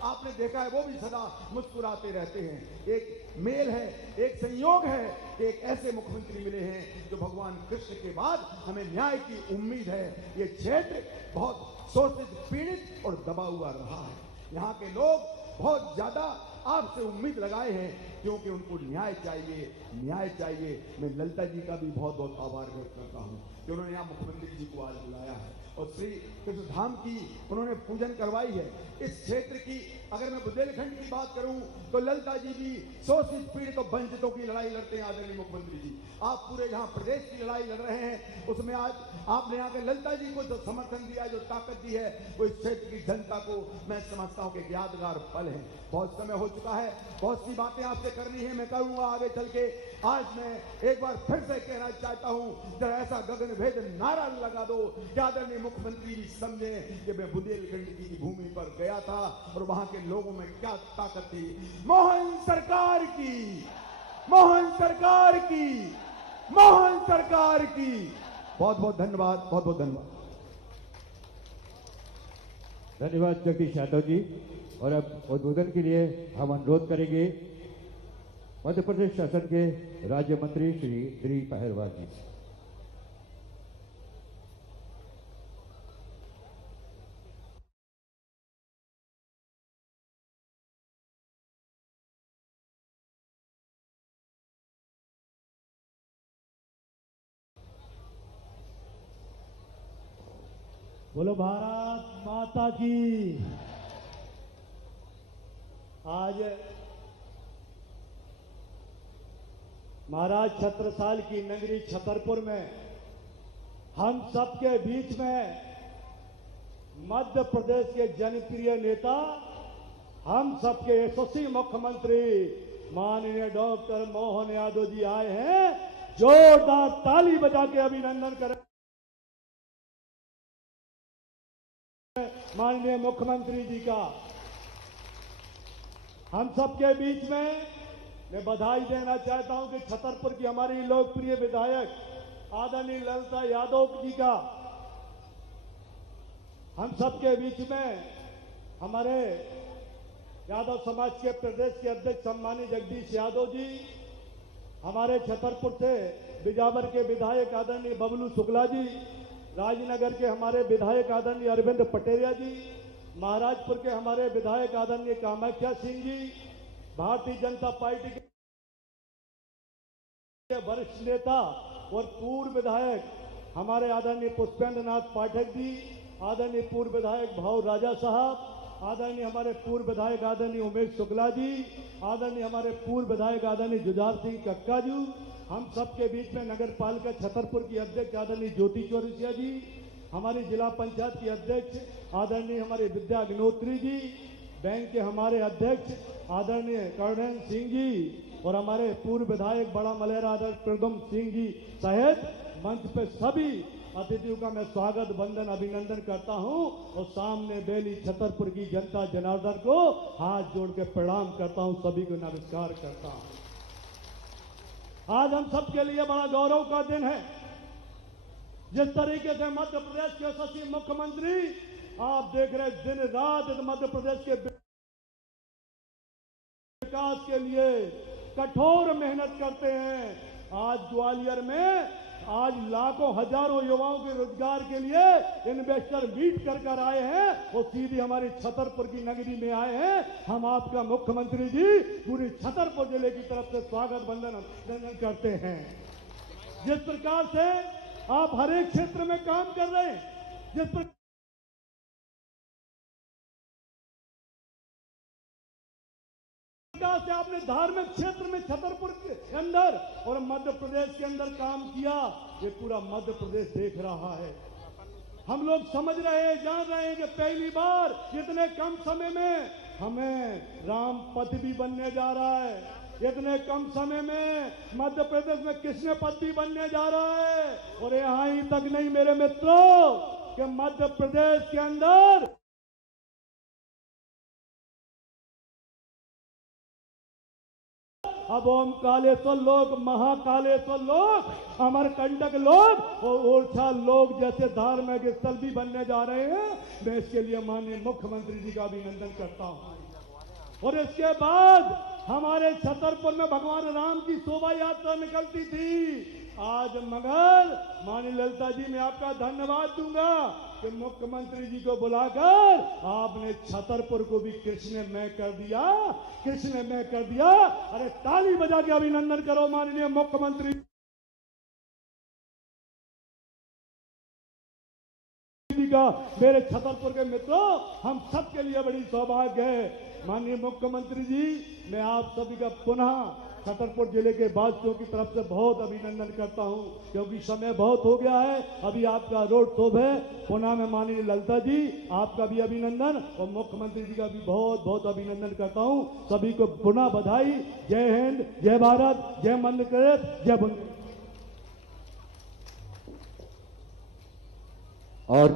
आपने देखा है, वो भी सदा मुस्कुराते रहते हैं। एक मेल है, एक संयोग है कि एक ऐसे मुख्यमंत्री मिले हैं जो भगवान कृष्ण के बाद हमें न्याय की उम्मीद है। ये क्षेत्र बहुत शोषित, पीड़ित और दबा हुआ रहा है। यहाँ के लोग बहुत ज्यादा आपसे उम्मीद लगाए हैं, क्योंकि उनको न्याय चाहिए, न्याय चाहिए। मैं ललिता जी का भी बहुत बहुत आभार व्यक्त करता हूं कि उन्होंने यहाँ मुख्यमंत्री जी को आज बुलाया है और श्री कृष्ण धाम की उन्होंने पूजन करवाई है। इस क्षेत्र की अगर मैं बुंदेलखंड की बात करूं तो ललिता जी भी शोषित पीड़ित और वंचितों की लड़ाई लड़ते हैं आदरणीय मुख्यमंत्री जी। आप पूरे यहाँ प्रदेश की लड़ाई लड़ रहे हैं, उसमें आज आपने यहाँ के ललिता जी को जो समर्थन दिया, जो ताकत दी है, वो इस क्षेत्र की जनता को मैं समझता हूँ कि यादगार पल है। बहुत समय हो चुका है, बहुत सी बातें आपसे करनी है, मैं करूंगा आगे चल के। आज मैं एक बार फिर से कहना चाहता हूं, जरा ऐसा गगन भेद नारा लगा दो कि आदरणीय मुख्यमंत्री जी समझे कि मैं बुंदेलखंड की भूमि पर गया था और वहां के लोगों में क्या ताकत थी। मोहन सरकार की, मोहन सरकार की, मोहन सरकार की। बहुत बहुत धन्यवाद, बहुत बहुत धन्यवाद। धन्यवाद जगदीश यादव जी। और अब उद्बोधन के लिए हम अनुरोध करेंगे मध्य प्रदेश शासन के राज्य मंत्री श्री दिलीप अहिरवार जी। बोलो भारत माता की। आज महाराज छत्रसाल की नगरी छतरपुर में हम सबके बीच में मध्य प्रदेश के जनप्रिय नेता, हम सबके यशस्वी मुख्यमंत्री माननीय डॉक्टर मोहन यादव जी आए हैं। जोरदार ताली बजा के अभिनंदन करें माननीय मुख्यमंत्री जी का। हम सबके बीच में मैं बधाई देना चाहता हूं कि छतरपुर की हमारी लोकप्रिय विधायक आदरणीय ललिता यादव जी का हम सबके बीच में हमारे यादव समाज के प्रदेश के अध्यक्ष सम्मानित जगदीश यादव जी, हमारे छतरपुर से बिजावर के विधायक आदरणीय बबलू शुक्ला जी, राजनगर के हमारे विधायक आदरणीय अरविंद पटेरिया जी, महाराजपुर के हमारे विधायक आदरणीय कामाख्या सिंह जी, भारतीय जनता पार्टी के वरिष्ठ नेता और पूर्व विधायक हमारे आदरणीय पुष्पेंद्र नाथ पाठक जी, आदरणीय पूर्व विधायक भाऊ राजा साहब, आदरणीय हमारे पूर्व विधायक आदरणीय उमेश शुक्ला जी, आदरणीय हमारे पूर्व विधायक आदरणीय जुझार सिंह कक्का जी, हम सबके बीच में नगर पालिका छतरपुर की अध्यक्ष आदरणीय ज्योति चौरसिया जी, हमारी जिला पंचायत की अध्यक्ष आदरणीय हमारे विद्या अग्नोत्री जी, बैंक के हमारे अध्यक्ष आदरणीय कर्णेन सिंह जी और हमारे पूर्व विधायक बड़ा मलेरा आदरणीय प्रदुम सिंह जी सहित मंच पे सभी अतिथियों का मैं स्वागत वंदन अभिनंदन करता हूं और सामने बेली छतरपुर की जनता जनार्दन को हाथ जोड़ के प्रणाम करता हूं, सभी को नमस्कार करता हूं। आज हम सबके लिए बड़ा गौरव का दिन है। जिस तरीके से मध्य प्रदेश के यशस्वी मुख्यमंत्री आप देख रहे दिन रात इस मध्य प्रदेश के विकास के लिए कठोर मेहनत करते हैं। आज ग्वालियर में आज लाखों हजारों युवाओं के रोजगार के लिए इन्वेस्टर मीट कर आए हैं और सीधी हमारी छतरपुर की नगरी में आए हैं। हम आपका मुख्यमंत्री जी पूरी छतरपुर जिले की तरफ से स्वागत वंदन करते हैं। जिस प्रकार से आप हर एक क्षेत्र में काम कर रहे हैं, जिस प्रकार से आपने धार्मिक क्षेत्र में छतरपुर के अंदर और मध्य प्रदेश के अंदर काम किया, ये पूरा मध्य प्रदेश देख रहा है। हम लोग समझ रहे हैं, जान रहे हैं कि पहली बार इतने कम समय में हमें राम पथ भी बनने जा रहा है। इतने कम समय में मध्य प्रदेश में कृष्ण पथ भी बनने जा रहा है। और यहां ही तक नहीं मेरे मित्रों कि मध्य प्रदेश के अंदर अब ओम कालेश्वर लोग, महाकालेश्वर लोग, अमरकंटक लोग और ओरछा लोग जैसे धार्मिक स्थल भी बनने जा रहे हैं। मैं इसके लिए माननीय मुख्यमंत्री जी का अभिनंदन करता हूं। और इसके बाद हमारे छतरपुर में भगवान राम की शोभा यात्रा निकलती थी। आज मगर माननीय ललिता जी मैं आपका धन्यवाद दूंगा कि मुख्यमंत्री जी को बुलाकर आपने छतरपुर को भी कृष्णमय कर दिया, कृष्णमय कर दिया। अरे ताली बजा के अभिनंदन करो माननीय मुख्यमंत्री का। मेरे छतरपुर के मित्रों, हम सबके लिए बड़ी सौभाग्य है। माननीय मुख्यमंत्री जी, मैं आप सभी का पुनः छतरपुर जिले के वासियों की तरफ से बहुत अभिनंदन करता हूं, क्योंकि समय बहुत हो गया है। अभी आपका रोड शो है। पुनः मैं माननीय ललिता जी आपका भी अभिनंदन और मुख्यमंत्री जी का भी बहुत बहुत अभिनंदन करता हूं। सभी को पुनः बधाई। जय हिंद, जय भारत, जय मंदिर, जय बुंदेलखंड। और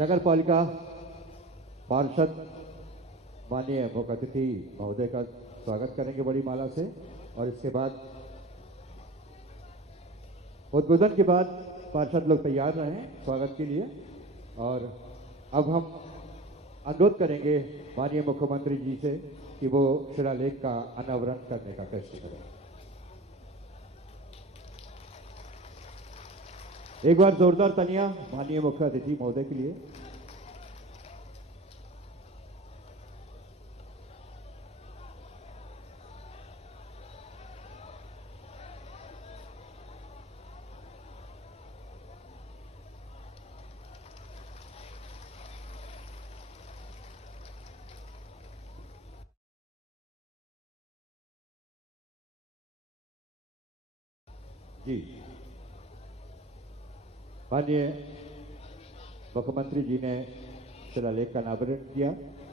नगर पालिका पार्षद माननीय मुख्य अतिथि महोदय का स्वागत करेंगे बड़ी माला से, और इसके बाद उद्बोधन के बाद पार्षद लोग तैयार रहें स्वागत के लिए। और अब हम अनुरोध करेंगे माननीय मुख्यमंत्री जी से कि वो शिलालेख का अनावरण करने का कष्ट करें। एक बार जोरदार तालियां माननीय मुख्य अतिथि महोदय के लिए। जी, माननीय मुख्यमंत्री जी ने शिलालेख का अनावरण किया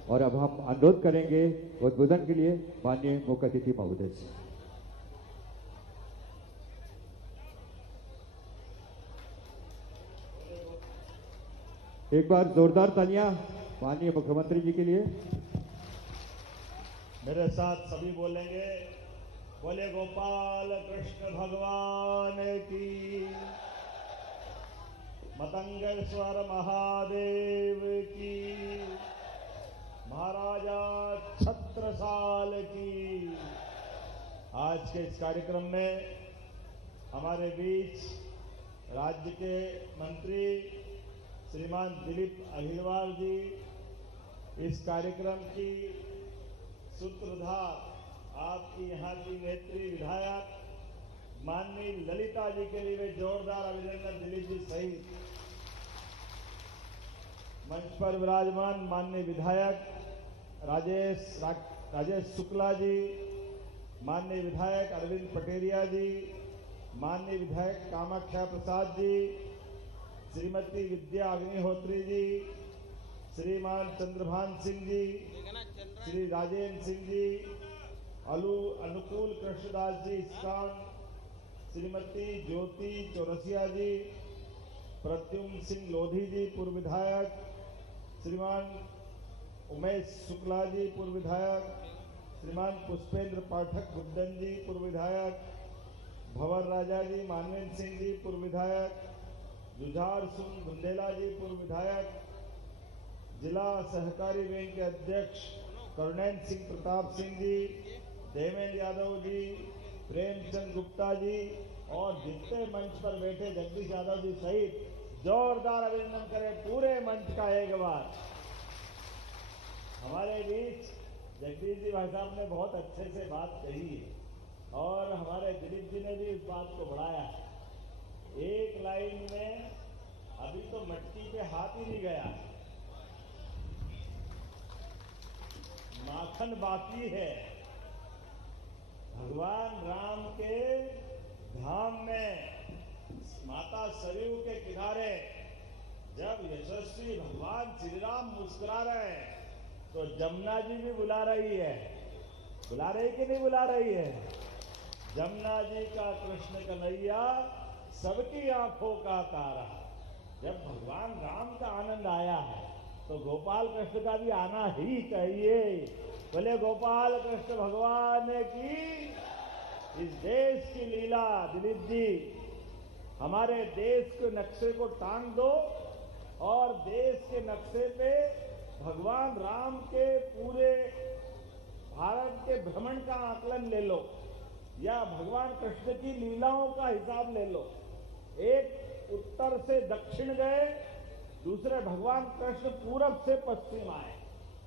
और अब हम अनुरोध करेंगे उद्बोधन के लिए माननीय मुख्य अतिथि महोदय से। एक बार जोरदार तालियां माननीय मुख्यमंत्री जी के लिए। मेरे साथ सभी बोलेंगे, बोले गोपाल कृष्ण भगवान की, मतंगेश्वर महादेव की, महाराजा छत्रसाल की। आज के इस कार्यक्रम में हमारे बीच राज्य के मंत्री श्रीमान दिलीप अहिलवाल जी इस कार्यक्रम की सूत्रधार आपकी यहाँ की नेत्री विधायक माननीय ललिता जी के लिए जोरदार अभिनंदन दिलीप जी सहित मंच पर विराजमान माननीय विधायक राजेश शुक्ला जी, माननीय विधायक अरविंद पटेरिया जी, माननीय विधायक कामाख्या प्रसाद जी, श्रीमती विद्या अग्निहोत्री जी, श्रीमान चंद्रभान सिंह जी, श्री राजेंद्र सिंह जी, अनुकूल कृष्णदास जी इस्कान, श्रीमती ज्योति चौरसिया जी, प्रद्युम्न सिंह लोधी जी पूर्व विधायक, श्रीमान उमेश शुक्ला जी पूर्व विधायक, श्रीमान पुष्पेंद्र पाठक गुड्डन जी पूर्व विधायक, भंवर राजा जी, मानवेंद्र सिंह जी पूर्व विधायक, जुझार सिंह बुंदेला जी पूर्व विधायक, जिला सहकारी बैंक के अध्यक्ष करुणैन सिंह प्रताप सिंह जी, देवेंद्र यादव जी, प्रेमचंद गुप्ता जी और जितने मंच पर बैठे जगदीश यादव जी सहित जोरदार अभिनंदन करें पूरे मंच का एक बार। हमारे बीच जगदीश जी भाई साहब ने बहुत अच्छे से बात कही है और हमारे दिलीप जी ने भी इस बात को बढ़ाया है। एक लाइन में अभी तो मटकी पे हाथ ही नहीं गया, माखन बाकी है। भगवान राम के धाम में माता सरयू के किनारे जब यशस्वी भगवान श्री राम मुस्कुरा रहे हैं तो जमुना जी भी बुला रही है। बुला रही कि नहीं बुला रही है? जमुना जी का कृष्ण कन्हैया सबकी आंखों का तारा। जब भगवान राम का आनंद आया है तो गोपाल कृष्ण का भी आना ही चाहिए। बोले गोपाल कृष्ण भगवान की। इस देश की लीला दिलीप जी, हमारे देश के नक्शे को टांग दो और देश के नक्शे पे भगवान राम के पूरे भारत के भ्रमण का आकलन ले लो। या भगवान कृष्ण की लीलाओं का हिसाब ले लो। एक उत्तर से दक्षिण गए, दूसरे भगवान कृष्ण पूरब से पश्चिम आए।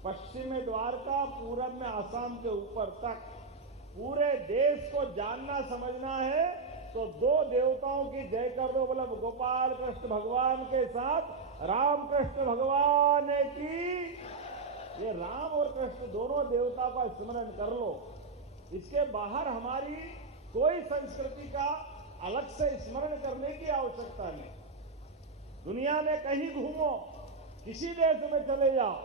पश्चिम में द्वारका, पूरब में आसाम के ऊपर तक। पूरे देश को जानना समझना है तो दो देवताओं की जय कर दो, मतलब गोपाल कृष्ण भगवान के साथ राम कृष्ण भगवान की। ये राम और कृष्ण दोनों देवता का स्मरण कर लो। इसके बाहर हमारी कोई संस्कृति का अलग से स्मरण करने की आवश्यकता नहीं। दुनिया में कहीं घूमो, किसी देश में चले जाओ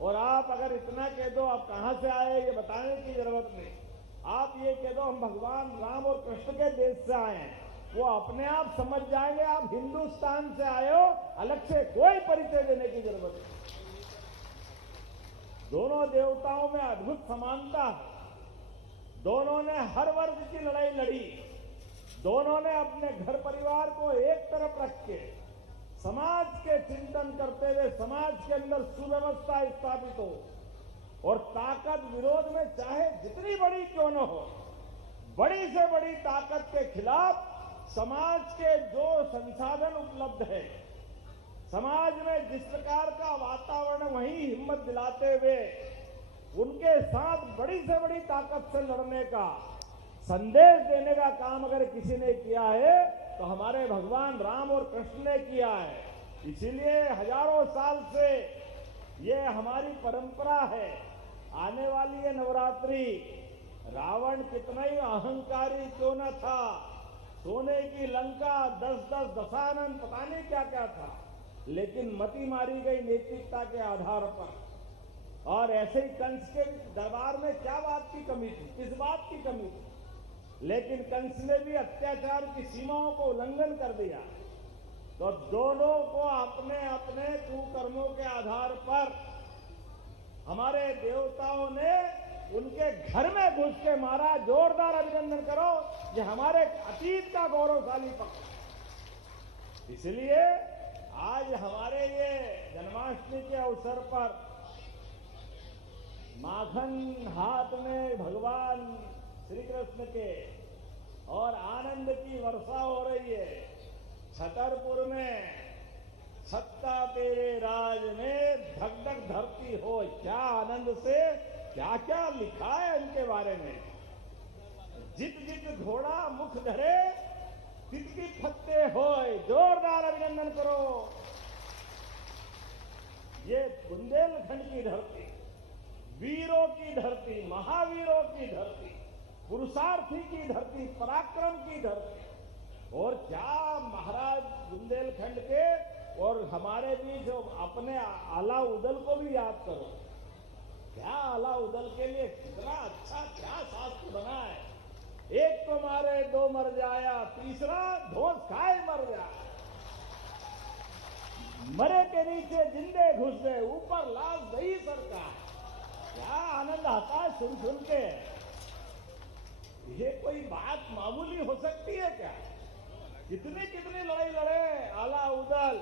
और आप अगर इतना कह दो आप कहां से आए ये बताने की जरूरत नहीं। आप ये कह दो हम भगवान राम और कृष्ण के देश से आए हैं, वो अपने आप समझ जाएंगे आप हिंदुस्तान से आए हो, अलग से कोई परिचय देने की जरूरत नहीं। दोनों देवताओं में अद्भुत समानता है। दोनों ने हर वर्ग की लड़ाई लड़ी। दोनों ने अपने घर परिवार को एक तरफ रख के समाज के चिंतन करते हुए समाज के अंदर सुव्यवस्था स्थापित हो और ताकत विरोध में चाहे जितनी बड़ी क्यों न हो, बड़ी से बड़ी ताकत के खिलाफ समाज के जो संसाधन उपलब्ध है, समाज में जिस प्रकार का वातावरण, वही हिम्मत दिलाते हुए उनके साथ बड़ी से बड़ी ताकत से लड़ने का संदेश देने का काम अगर किसी ने किया है तो हमारे भगवान राम और कृष्ण ने किया है। इसीलिए हजारों साल से ये हमारी परंपरा है। आने वाली ये नवरात्रि, रावण कितना ही अहंकारी क्यों न था, सोने की लंका, 10-10 दशानन पता नहीं क्या क्या था, लेकिन मती मारी गई नैतिकता के आधार पर। और ऐसे ही कंस के दरबार में क्या बात की कमी थी, किस बात की कमी थी, लेकिन कंस ने भी अत्याचार की सीमाओं को उल्लंघन कर दिया। तो दोनों को अपने अपने कुकर्मों के आधार पर हमारे देवताओं ने उनके घर में घुस के मारा। जोरदार अभिनंदन करो, ये हमारे अतीत का गौरवशाली पक्ष। इसलिए आज हमारे ये जन्माष्टमी के अवसर पर माखन हाथ में भगवान श्री कृष्ण के और आनंद की वर्षा हो रही है। छतरपुर में सत्ता तेरे राज में धक धक धरती हो, क्या आनंद से क्या क्या लिखा है इनके बारे में। जित जित घोड़ा मुख धरे तितकी फत्ते होय, जोरदार अभिनंदन करो। ये बुंदेलखंड की धरती, वीरों की धरती, महावीरों की धरती, पुरुषार्थी की धरती, पराक्रम की धरती। और क्या महाराज बुंदेलखंड के और हमारे बीच अपने आला उदल को भी याद करो। क्या आला उदल के लिए कितना अच्छा क्या शास्त्र बना है। एक को मारे दो मर जाया, तीसरा धोस खाए मर जाए। मरे के नीचे जिंदे घुस गए, ऊपर लाश दही सरकार। क्या आनंद आता है सुन सुन के। ये कोई बात मामूली हो सकती है क्या? कितनी कितनी लड़ाई लड़े आला उदल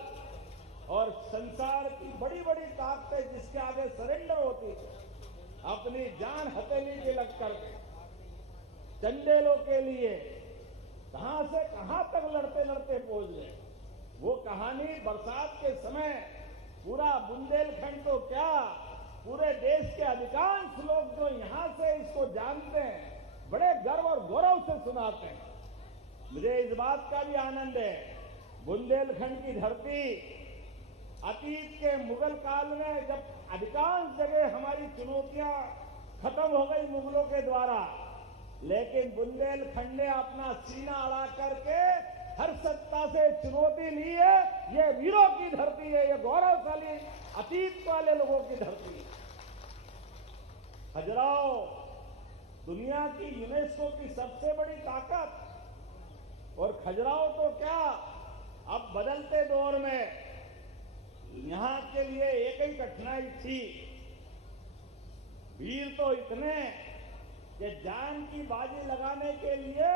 और संसार की बड़ी बड़ी ताकतें जिसके आगे सरेंडर होती है, अपनी जान हथेली पे लग करके चंदेलों के लिए कहां से कहां तक लड़ते लड़ते पहुंच गए। वो कहानी बरसात के समय पूरा बुंदेलखंड तो क्या, पूरे देश के अधिकांश लोग जो यहां से इसको जानते हैं, बड़े गर्व और गौरव से सुनाते हैं। मुझे इस बात का भी आनंद है, बुंदेलखंड की धरती अतीत के मुगल काल में जब अधिकांश जगह हमारी चुनौतियां खत्म हो गई मुगलों के द्वारा, लेकिन बुंदेलखंड ने अपना सीना अड़ा करके हर सत्ता से चुनौती ली है। ये वीरों की धरती है, ये गौरवशाली अतीत वाले लोगों की धरती है। खजुराहो दुनिया की यूनेस्को की सबसे बड़ी ताकत, और खजुराहो तो क्या अब बदलते दौर में यहां के लिए एक ही कठिनाई थी। वीर तो इतने कि जान की बाजी लगाने के लिए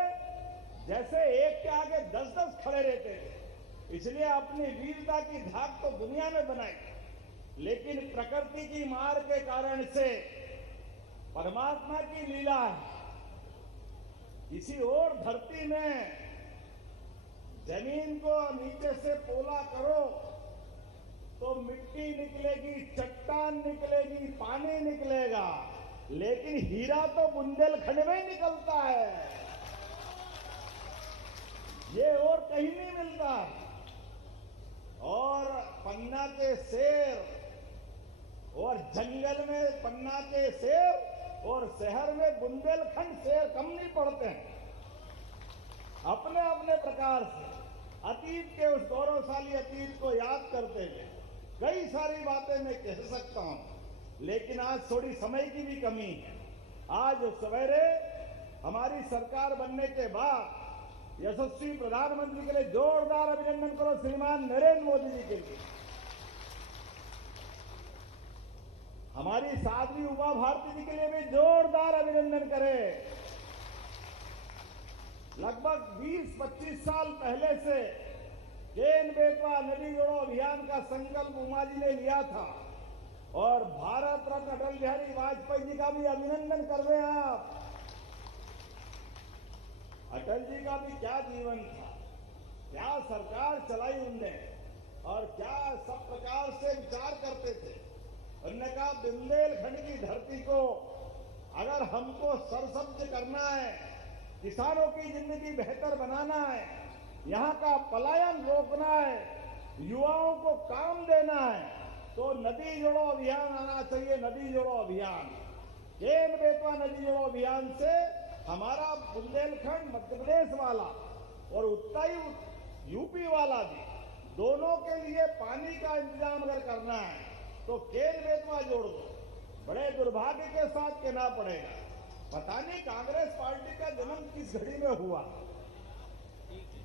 जैसे एक के आगे 10-10 खड़े रहते थे, इसलिए अपनी वीरता की धाक तो दुनिया में बनाई, लेकिन प्रकृति की मार के कारण से परमात्मा की लीला है। किसी और धरती में जमीन को नीचे से पोला करो तो मिट्टी निकलेगी, चट्टान निकलेगी, पानी निकलेगा, लेकिन हीरा तो बुंदेलखंड में ही निकलता है। ये और कहीं नहीं मिलता। और पन्ना के शेर और जंगल में पन्ना के शेर और शहर में बुंदेलखंड शेर कम नहीं पड़ते हैं। अपने अपने प्रकार से अतीत के उस गौरवशाली अतीत को याद करते हुए कई सारी बातें मैं कह सकता हूं, लेकिन आज थोड़ी समय की भी कमी है। आज सवेरे हमारी सरकार बनने के बाद यशस्वी प्रधानमंत्री के लिए जोरदार अभिनंदन करो श्रीमान नरेंद्र मोदी जी के लिए। हमारी साध्वी उमा भारती जी के लिए भी जोरदार अभिनंदन करें। लगभग 20-25 साल पहले से केन बेतवा नदी जोड़ो अभियान का संकल्प उमा जी ने लिया था और भारत रत्न अटल बिहारी वाजपेयी जी का भी अभिनंदन कर रहे हैं आप। अटल जी का भी क्या जीवन था, क्या सरकार चलाई उनने और क्या सब प्रकार से विचार करते थे। उन्होंने कहा बुंदेलखंड की धरती को अगर हमको सरसब्ज करना है, किसानों की जिंदगी बेहतर बनाना है, यहाँ का पलायन रोकना है, युवाओं को काम देना है, तो नदी जोड़ो अभियान आना चाहिए। नदी जोड़ो अभियान, केन बेतवा नदी जोड़ो अभियान से हमारा बुंदेलखंड मध्य प्रदेश वाला और उत्तरी यूपी वाला भी, दोनों के लिए पानी का इंतजाम अगर करना है तो केन बेतवा जोड़ दो। बड़े दुर्भाग्य के साथ कहना पड़ेगा, पता नहीं कांग्रेस पार्टी का जन्म किस घड़ी में हुआ।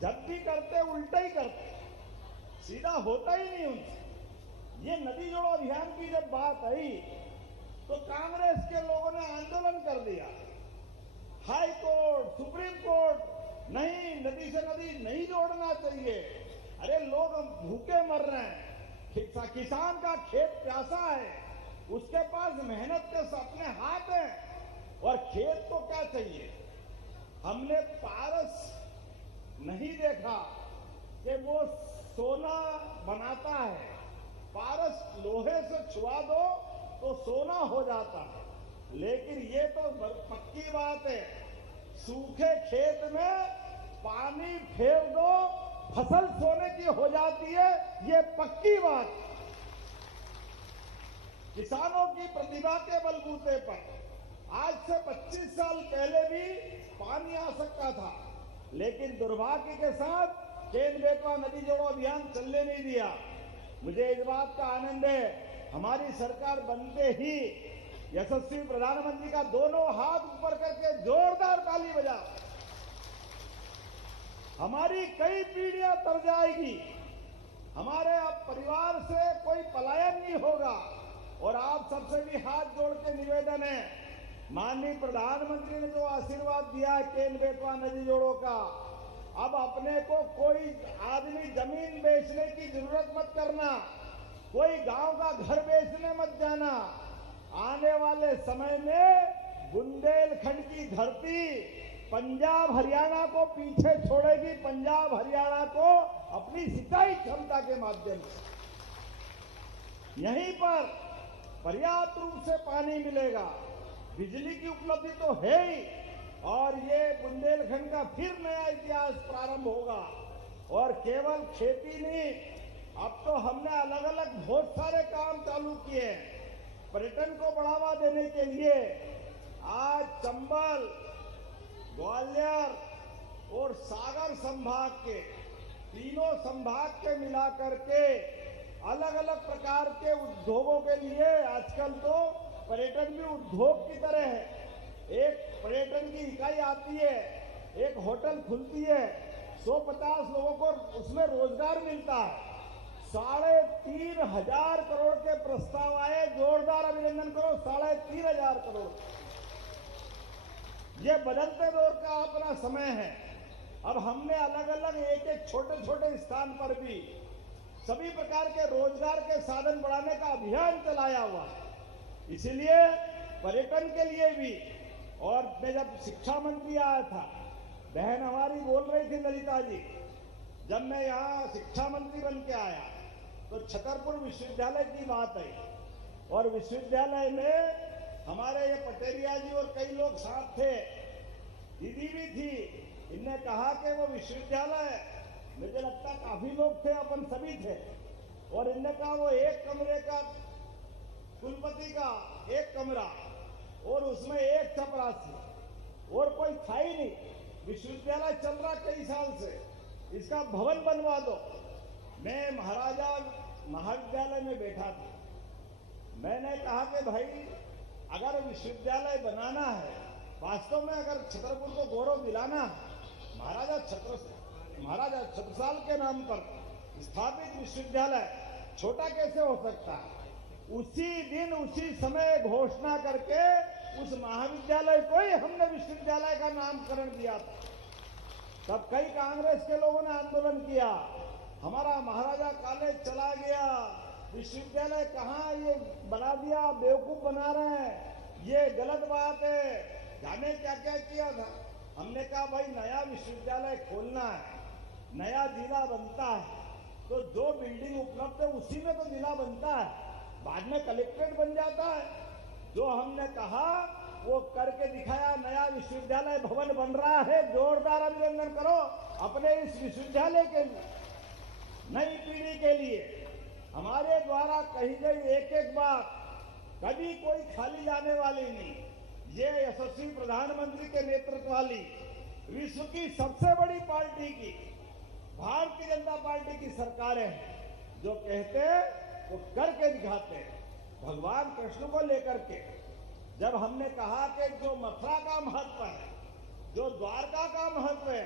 जब भी करते उल्टा ही करते, सीधा होता ही नहीं उनसे। ये नदी जोड़ो अभियान की जब बात आई तो कांग्रेस के लोगों ने आंदोलन कर दिया। हाई कोर्ट, सुप्रीम कोर्ट, नहीं नदी से नदी नहीं जोड़ना चाहिए। अरे लोग भूखे मर रहे हैं, किसान का खेत प्यासा है, उसके पास मेहनत के अपने हाथ हैं और खेत को क्या चाहिए। हमने पारस नहीं देखा कि वो सोना बनाता है। पारस लोहे से छुआ दो तो सोना हो जाता है, लेकिन ये तो पक्की बात है, सूखे खेत में पानी फेर दो फसल सोने की हो जाती है, ये पक्की बात। किसानों की प्रतिभा के बलबूते पर आज से 25 साल पहले भी पानी आ सकता था, लेकिन दुर्भाग्य के साथ केन बेतवा नदी जोड़ो अभियान चलने नहीं दिया। मुझे इस बात का आनंद है, हमारी सरकार बनते ही यशस्वी प्रधानमंत्री का दोनों हाथ ऊपर करके जोरदार ताली बजा। हमारी कई पीढ़ियां तर जाएगी, हमारे अब परिवार से कोई पलायन नहीं होगा। और आप सबसे भी हाथ जोड़ के निवेदन है, माननीय प्रधानमंत्री ने जो आशीर्वाद दिया है केन बेतवा नदी जोड़ो का, अब अपने को कोई आदमी जमीन बेचने की जरूरत मत करना, कोई गांव का घर बेचने मत जाना। आने वाले समय में बुंदेलखंड की धरती पंजाब हरियाणा को पीछे छोड़ेगी। पंजाब हरियाणा को अपनी सिंचाई क्षमता के माध्यम से यहीं पर पर्याप्त रूप से पानी मिलेगा। बिजली की उपलब्धि तो है ही, और ये बुंदेलखंड का फिर नया इतिहास प्रारंभ होगा। और केवल खेती नहीं, अब तो हमने अलग अलग बहुत सारे काम चालू किए हैं पर्यटन को बढ़ावा देने के लिए। आज चंबल, ग्वालियर और सागर संभाग के तीनों संभाग के मिलाकर के अलग अलग प्रकार के उद्योगों के लिए आजकल तो पर्यटन भी उद्योग की तरह है। एक पर्यटन की इकाई आती है, एक होटल खुलती है, 150 लोगों को उसमें रोजगार मिलता है। 3,500 करोड़ के प्रस्ताव आए, जोरदार अभिनंदन करो। 3,500 करोड़। ये बदलते दौर का अपना समय है। अब हमने अलग अलग एक एक छोटे छोटे स्थान पर भी सभी प्रकार के रोजगार के साधन बढ़ाने का अभियान चलाया हुआ है। इसीलिए पर्यटन के लिए भी, और मैं जब शिक्षा मंत्री आया था बहन हमारी बोल रही थी ललिता जी, जब मैं यहाँ शिक्षा मंत्री बन के आया तो छतरपुर विश्वविद्यालय की बात आई और विश्वविद्यालय में हमारे ये पटेरिया जी और कई लोग साथ थे, दीदी भी थी। इनने कहा कि वो विश्वविद्यालय, मुझे लगता काफी लोग थे, अपन सभी थे, और इनने कहा वो एक कमरे का कुलपति का एक कमरा और उसमें एक चपरासी और कोई था ही नहीं, विश्वविद्यालय चल रहा कई साल से, इसका भवन बनवा दो। मैं महाराजा महाविद्यालय में बैठा था, मैंने कहा कि भाई अगर विश्वविद्यालय बनाना है, वास्तव में अगर छतरपुर को गौरव दिलाना है, महाराजा छत्रसाल के नाम पर स्थापित विश्वविद्यालय छोटा कैसे हो सकता है? उसी दिन उसी समय घोषणा करके उस महाविद्यालय को ही हमने विश्वविद्यालय का नामकरण किया था। तब कई कांग्रेस के लोगों ने आंदोलन किया, हमारा महाराजा कॉलेज चला गया, विश्वविद्यालय कहाँ ये बना दिया, बेवकूफ बना रहे हैं, ये गलत बात है, जाने क्या क्या किया था। हमने कहा भाई नया विश्वविद्यालय खोलना है, नया जिला बनता है तो जो बिल्डिंग उपलब्ध है उसी में तो जिला बनता है, बाद में कलेक्ट्रेट बन जाता है। जो हमने कहा वो करके दिखाया, नया विश्वविद्यालय भवन बन रहा है, जोरदार अभिनंदन करो अपने इस विश्वविद्यालय के लिए, नई पीढ़ी के लिए। हमारे द्वारा कही गई एक एक बात कभी कोई खाली जाने वाली नहीं। ये यशस्वी प्रधानमंत्री के नेतृत्व वाली विश्व की सबसे बड़ी पार्टी की, भारतीय जनता पार्टी की सरकारें हैं, जो कहते हैं वो करके दिखाते हैं। भगवान कृष्ण को लेकर के जब हमने कहा कि जो मथुरा का महत्व है, जो द्वारका का महत्व है,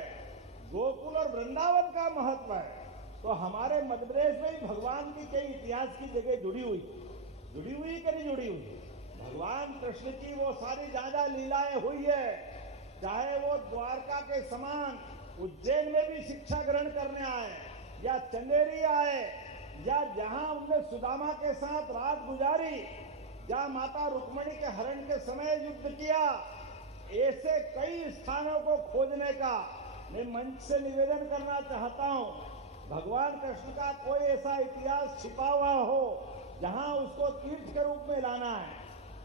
गोकुल और वृंदावन का महत्व है, तो हमारे मध्य प्रदेश में ही भगवान की कई इतिहास की जगह जुड़ी हुई कि नहीं जुड़ी हुई? भगवान कृष्ण की वो सारी ज्यादा लीलाएं हुई है, चाहे वो द्वारका के समान उज्जैन में भी शिक्षा ग्रहण करने आए, या चंदेरी आए, या जहां उन्होंने सुदामा के साथ रात गुजारी, जहां माता रुक्मिणी के हरण के समय युद्ध किया, ऐसे कई स्थानों को खोजने का मैं मंच से निवेदन करना चाहता हूं। भगवान कृष्ण का कोई ऐसा इतिहास छिपा हुआ हो जहां उसको तीर्थ के रूप में लाना है,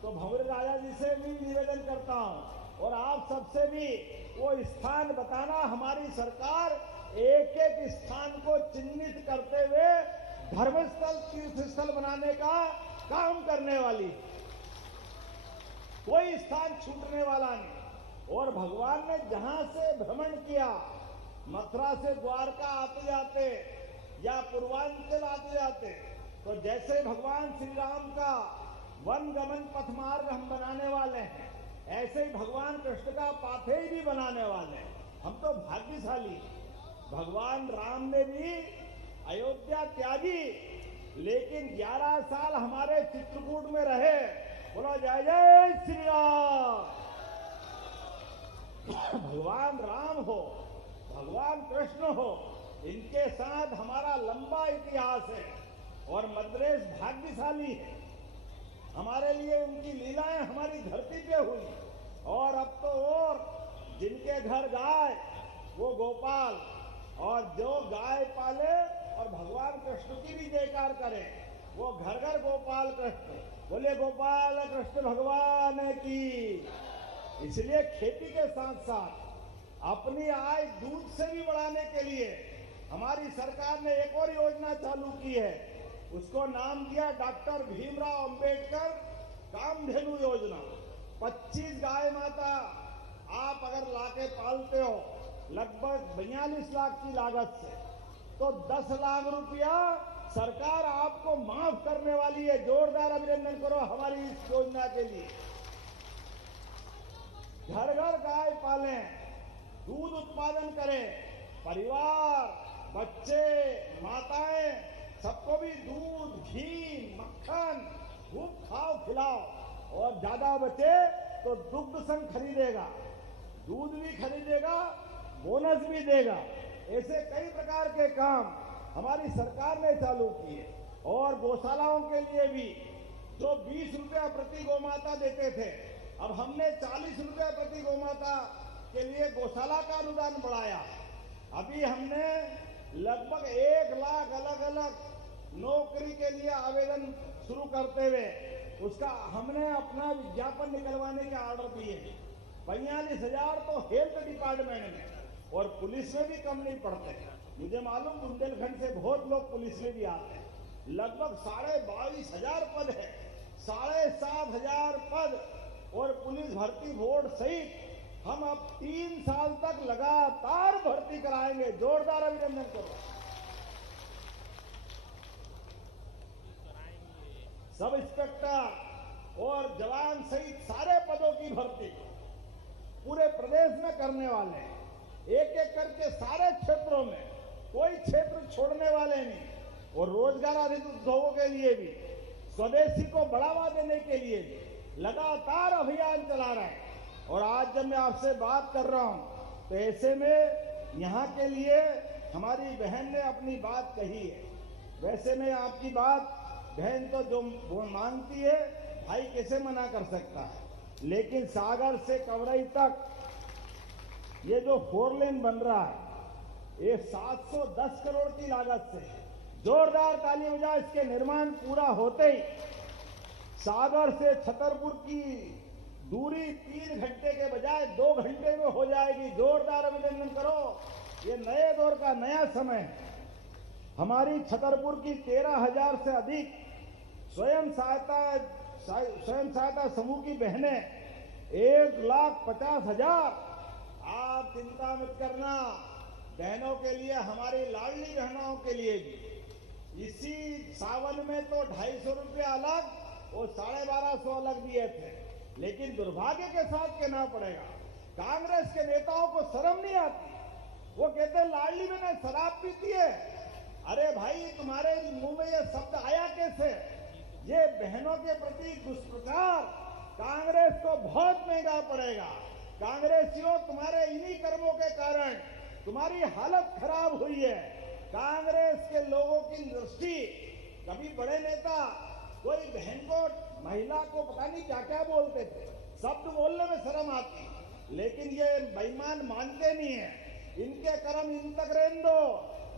तो भंवर राजा जी से भी निवेदन करता हूं और आप सबसे भी वो स्थान बताना। हमारी सरकार एक एक स्थान को चिन्हित करते हुए धर्मस्थल तीर्थस्थल बनाने का काम करने वाली, कोई स्थान छूटने वाला नहीं। और भगवान ने जहां से भ्रमण किया, मथुरा से द्वारका आते जाते या पूर्वांचल आते जाते, तो जैसे भगवान श्री राम का वन गमन पथ मार्ग हम बनाने वाले हैं, ऐसे ही भगवान कृष्ण का पाथेय भी बनाने वाले हैं। हम तो भाग्यशाली, भगवान राम ने भी अयोध्या त्यागी, लेकिन 11 साल हमारे चित्रकूट में रहे। बोलो जय जय श्री राम। भगवान राम हो, भगवान कृष्ण हो, इनके साथ हमारा लंबा इतिहास है और मध्य प्रदेश भाग्यशाली है। हमारे लिए उनकी लीलाएं हमारी धरती पे हुई, और अब तो और जिनके घर गाय वो गोपाल, और जो गाय पाले और भगवान कृष्ण की भी जयकार करे वो घर घर गोपाल कृष्ण। बोले गोपाल कृष्ण भगवान की। इसलिए खेती के साथ साथ अपनी आय दूध से भी बढ़ाने के लिए हमारी सरकार ने एक और योजना चालू की है, उसको नाम दिया डॉक्टर भीमराव अंबेडकर कामधेनु योजना। 25 गाय माता आप अगर लाके पालते हो लगभग 42 लाख की लागत से, तो 10 लाख रुपया सरकार आपको माफ करने वाली है। जोरदार अभिनंदन करो हमारी इस योजना के लिए। घर घर गाय पालें, दूध उत्पादन करें, परिवार, बच्चे, माताएं, सबको भी दूध, घी, मक्खन खूब खाओ खिलाओ, और ज्यादा बचे तो दुग्ध संघ खरीदेगा, दूध भी खरीदेगा, बोनस भी देगा। ऐसे कई प्रकार के काम हमारी सरकार ने चालू किए। और गौशालाओं के लिए भी जो 20 रुपया प्रति गौमाता देते थे, अब हमने 40 रुपया प्रति गौमाता के लिए गौशाला का अनुदान बढ़ाया। अभी हमने लगभग 1 लाख अलग अलग नौकरी के लिए आवेदन शुरू करते हुए उसका हमने अपना विज्ञापन निकलवाने के ऑर्डर दिए। 42,000 तो हेल्थ डिपार्टमेंट में और पुलिस में भी कम नहीं पड़ते। मुझे मालूम बुंदेलखंड से बहुत लोग पुलिस में भी आते हैं। लगभग 22,500 पद है, 7,500 पद और पुलिस भर्ती बोर्ड सहित हम अब 3 साल तक लगातार भर्ती कराएंगे। जोरदार अभिनंदन करो। सब इंस्पेक्टर और जवान सहित सारे पदों की भर्ती पूरे प्रदेश में करने वाले हैं। एक एक करके सारे क्षेत्रों में, कोई क्षेत्र छोड़ने वाले नहीं। और रोजगार आधारित उद्योगों के लिए भी, स्वदेशी को बढ़ावा देने के लिए भी लगातार अभियान चला रहे हैं। और आज जब मैं आपसे बात कर रहा हूं तो ऐसे में यहाँ के लिए हमारी बहन ने अपनी बात कही है। वैसे में आपकी बात बहन तो जो वो मानती है, भाई कैसे मना कर सकता है। लेकिन सागर से कवरई तक ये जो 4 लेन बन रहा है ये 710 करोड़ की लागत से, जोरदार ताली बजाओ। इसके निर्माण पूरा होते ही सागर से छतरपुर की दूरी 3 घंटे के बजाय 2 घंटे में हो जाएगी। जोरदार अभिनंदन करो। ये नए दौर का नया समय है। हमारी छतरपुर की 13,000 से अधिक स्वयं सहायता समूह की बहनें 1,50,000। आप चिंता मत करना, बहनों के लिए, हमारी लाडली बहनों के लिए भी इसी सावन में तो 250 रुपये अलग और 1250 अलग दिए थे। लेकिन दुर्भाग्य के साथ कहना पड़ेगा, कांग्रेस के नेताओं को शर्म नहीं आती। वो कहते हैं लाडली बहनें शराब पीती है। अरे भाई, तुम्हारे मुंह में ये शब्द आया कैसे? ये बहनों के प्रति दुष्प्रचार कांग्रेस को बहुत महंगा पड़ेगा। कांग्रेसियों, तुम्हारे इन्हीं कर्मों के कारण तुम्हारी हालत खराब हुई है। कांग्रेस के लोगों की दृष्टि, कभी बड़े नेता कोई बहन को, महिला को पता नहीं क्या क्या बोलते थे, शब्द बोलने में शर्म आती, लेकिन ये बेईमान मानते नहीं है। इनके कर्म इन तक रहने दो।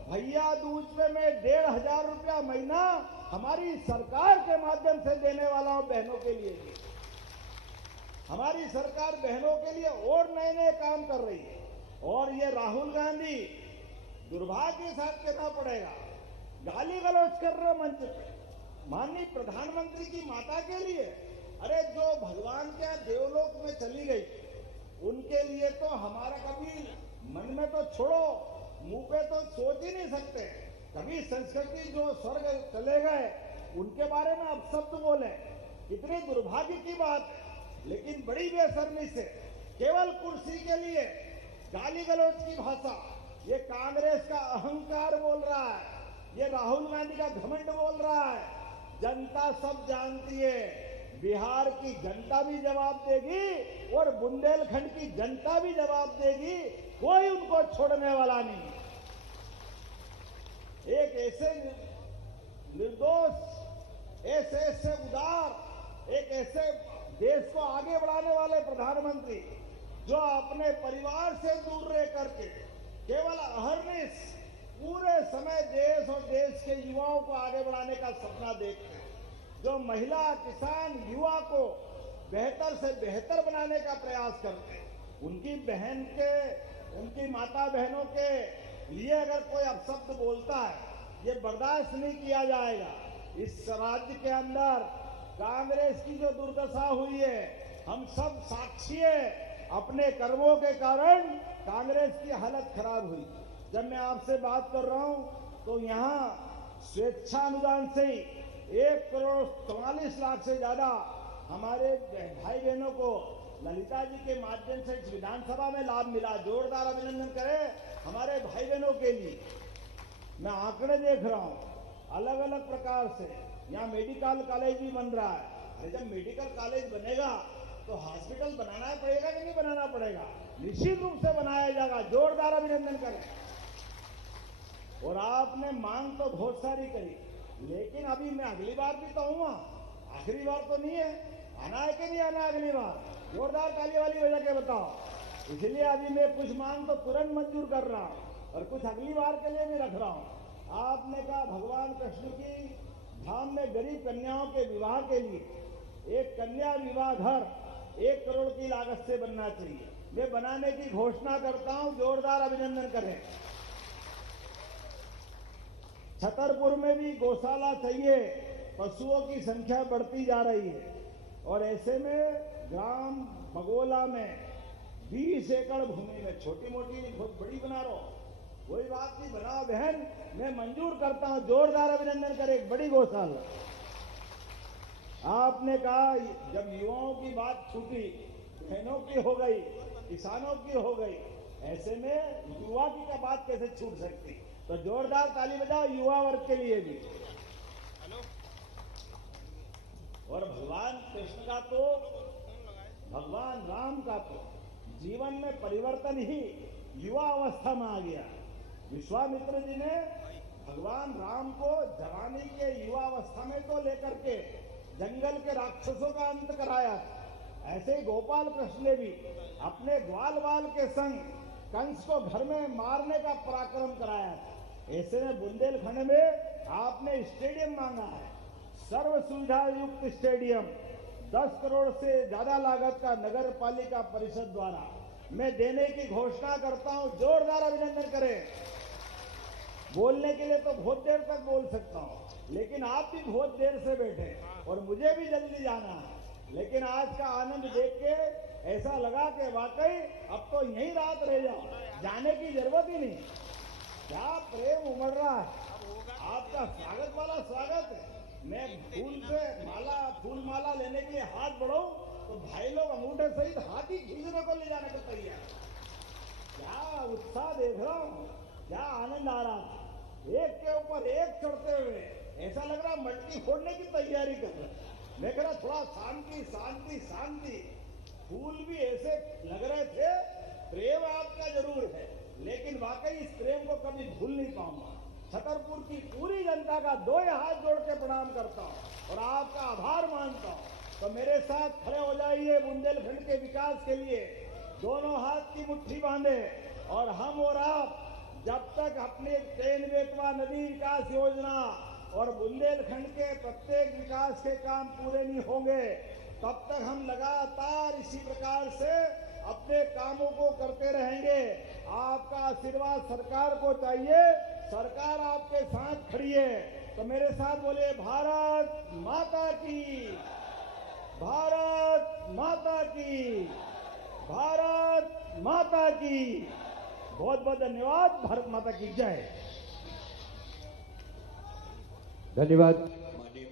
भैया दूज पे मैं 1,500 रुपया महीना हमारी सरकार के माध्यम से देने वाला हूं बहनों के लिए भी। हमारी सरकार बहनों के लिए और नए नए काम कर रही है। और ये राहुल गांधी, दुर्भाग्य के साथ कहना पड़ेगा, गाली गलौज कर रहे मंच पे माननीय प्रधानमंत्री की माता के लिए। अरे जो भगवान के देवलोक में चली गई, उनके लिए तो हमारा कभी मन में तो छोड़ो, मुंह पे तो सोच ही नहीं सकते। कभी संस्कृति जो स्वर्ग चले गए, उनके बारे में अपशब्द बोले, कितनी दुर्भाग्य की बात है। लेकिन बड़ी बेशर्मी से केवल कुर्सी के लिए गाली गलौज की भाषा, ये कांग्रेस का अहंकार बोल रहा है, ये राहुल गांधी का घमंड बोल रहा है। जनता सब जानती है, बिहार की जनता भी जवाब देगी और बुंदेलखंड की जनता भी जवाब देगी। कोई उनको छोड़ने वाला नहीं। एक ऐसे निर्दोष, ऐसे उदार, एक ऐसे देश को आगे बढ़ाने वाले प्रधानमंत्री, जो अपने परिवार से दूर रह करके केवल अहर्निश पूरे समय देश और देश के युवाओं को आगे बढ़ाने का सपना देखते हैं, जो महिला, किसान, युवा को बेहतर से बेहतर बनाने का प्रयास करते हैं, उनकी बहन के, उनकी माता बहनों के लिए अगर कोई अपशब्द बोलता है, ये बर्दाश्त नहीं किया जाएगा। इस राज्य के अंदर कांग्रेस की जो दुर्दशा हुई है, हम सब साक्षी है। अपने कर्मों के कारण कांग्रेस की हालत खराब हुई। जब मैं आपसे बात कर रहा हूं तो यहाँ स्वेच्छा अनुदान से 1,44,00,000 से ज्यादा हमारे भाई बहनों को ललिता जी के माध्यम से विधानसभा में लाभ मिला। जोरदार अभिनंदन करें हमारे भाई बहनों के लिए। मैं आंकड़े देख रहा हूं अलग अलग प्रकार से। यहाँ मेडिकल कॉलेज भी बन रहा है। अरे जब मेडिकल कॉलेज बनेगा तो हॉस्पिटल बनाना पड़ेगा कि नहीं बनाना पड़ेगा? निश्चित रूप से बनाया जाएगा। जोरदार अभिनंदन करें। और आपने मांग तो बहुत सारी करी, लेकिन अभी मैं अगली बार भी तो हूँ, आखिरी बार तो नहीं है। आना है कि नहीं आना अगली बार? जोरदार ताली वाली बजा के बताओ। इसलिए अभी मैं कुछ मांग तो तुरंत मंजूर कर रहा हूं और कुछ अगली बार के लिए भी रख रहा हूं। आपने कहा भगवान कृष्ण की धाम में गरीब कन्याओं के विवाह के लिए एक कन्या विवाह घर 1 करोड़ की लागत से बनना चाहिए। मैं बनाने की घोषणा करता हूं, जोरदार अभिनंदन करें। छतरपुर में भी गौशाला चाहिए, पशुओं की संख्या बढ़ती जा रही है और ऐसे में ग्राम बगोला में 20 एकड़ भूमि में, छोटी मोटी बहुत बड़ी बना रहा हूं, कोई बात नहीं, बनाओ बहन, मैं मंजूर करता हूं। जोरदार अभिनंदन करें। एक बड़ी गौशाला। आपने कहा जब युवाओं की बात छूटी, बहनों की हो गई, किसानों की हो गई, ऐसे में युवा की का बात कैसे छूट सकती? तो जोरदार ताली बजाओ युवा वर्ग के लिए भी। और भगवान कृष्ण का तो, भगवान राम का तो जीवन में परिवर्तन ही युवा अवस्था में आ गया। विश्वामित्र जी ने भगवान राम को जवानी के युवा अवस्था में तो लेकर के जंगल के राक्षसों का अंत कराया। ऐसे ही गोपाल कृष्ण ने भी अपने ग्वाल बाल के संग कंस को घर में मारने का पराक्रम कराया। ऐसे में बुंदेलखंड में आपने स्टेडियम मांगा है, सर्व सुविधा युक्त स्टेडियम 10 करोड़ से ज्यादा लागत का नगर पालिका परिषद द्वारा मैं देने की घोषणा करता हूं। जोरदार अभिनंदन करें। बोलने के लिए तो बहुत देर तक बोल सकता हूं, लेकिन आप भी बहुत देर से बैठे और मुझे भी जल्दी जाना है, लेकिन आज का आनंद देख के ऐसा लगा कि वाकई अब तो यहीं रात रह जाओ, जाने की जरूरत ही नहीं। क्या प्रेम उमड़ रहा है। आपका स्वागत वाला स्वागत है। मैं फूल माला लेने के लिए हाथ बढ़ाऊं तो भाई लोग अंगूठे सहित हाथ ही खींचने को ले जाने को तैयार। क्या उत्साह देख रहा हूं, क्या आनंद आ रहा है। एक के ऊपर एक चढ़ते हुए ऐसा लग रहा मटकी फोड़ने की तैयारी कर रहे। मैं कह रहा थोड़ा शांति शांति शांति। फूल भी ऐसे लग रहे थे। प्रेम आपका जरूर है, लेकिन वाकई इस प्रेम को कभी भूल नहीं पाऊंगा। छतरपुर की पूरी जनता का 2 हाथ जोड़ के प्रणाम करता हूं और आपका आभार मानता हूं। तो मेरे साथ खड़े हो जाइए। बुंदेलखंड के विकास के लिए दोनों हाथ की मुट्ठी बांधे और हम और आप जब तक अपने ट्रेन बेतवा नदी विकास योजना और बुंदेलखंड के प्रत्येक विकास के काम पूरे नहीं होंगे, तब तक हम लगातार इसी प्रकार से अपने कामों को करते रहेंगे। आपका आशीर्वाद सरकार को चाहिए, सरकार आपके साथ खड़ी है। तो मेरे साथ बोले भारत माता की, भारत माता की, भारत माता की। बहुत बहुत धन्यवाद। भारत माता की जय। धन्यवाद माननीय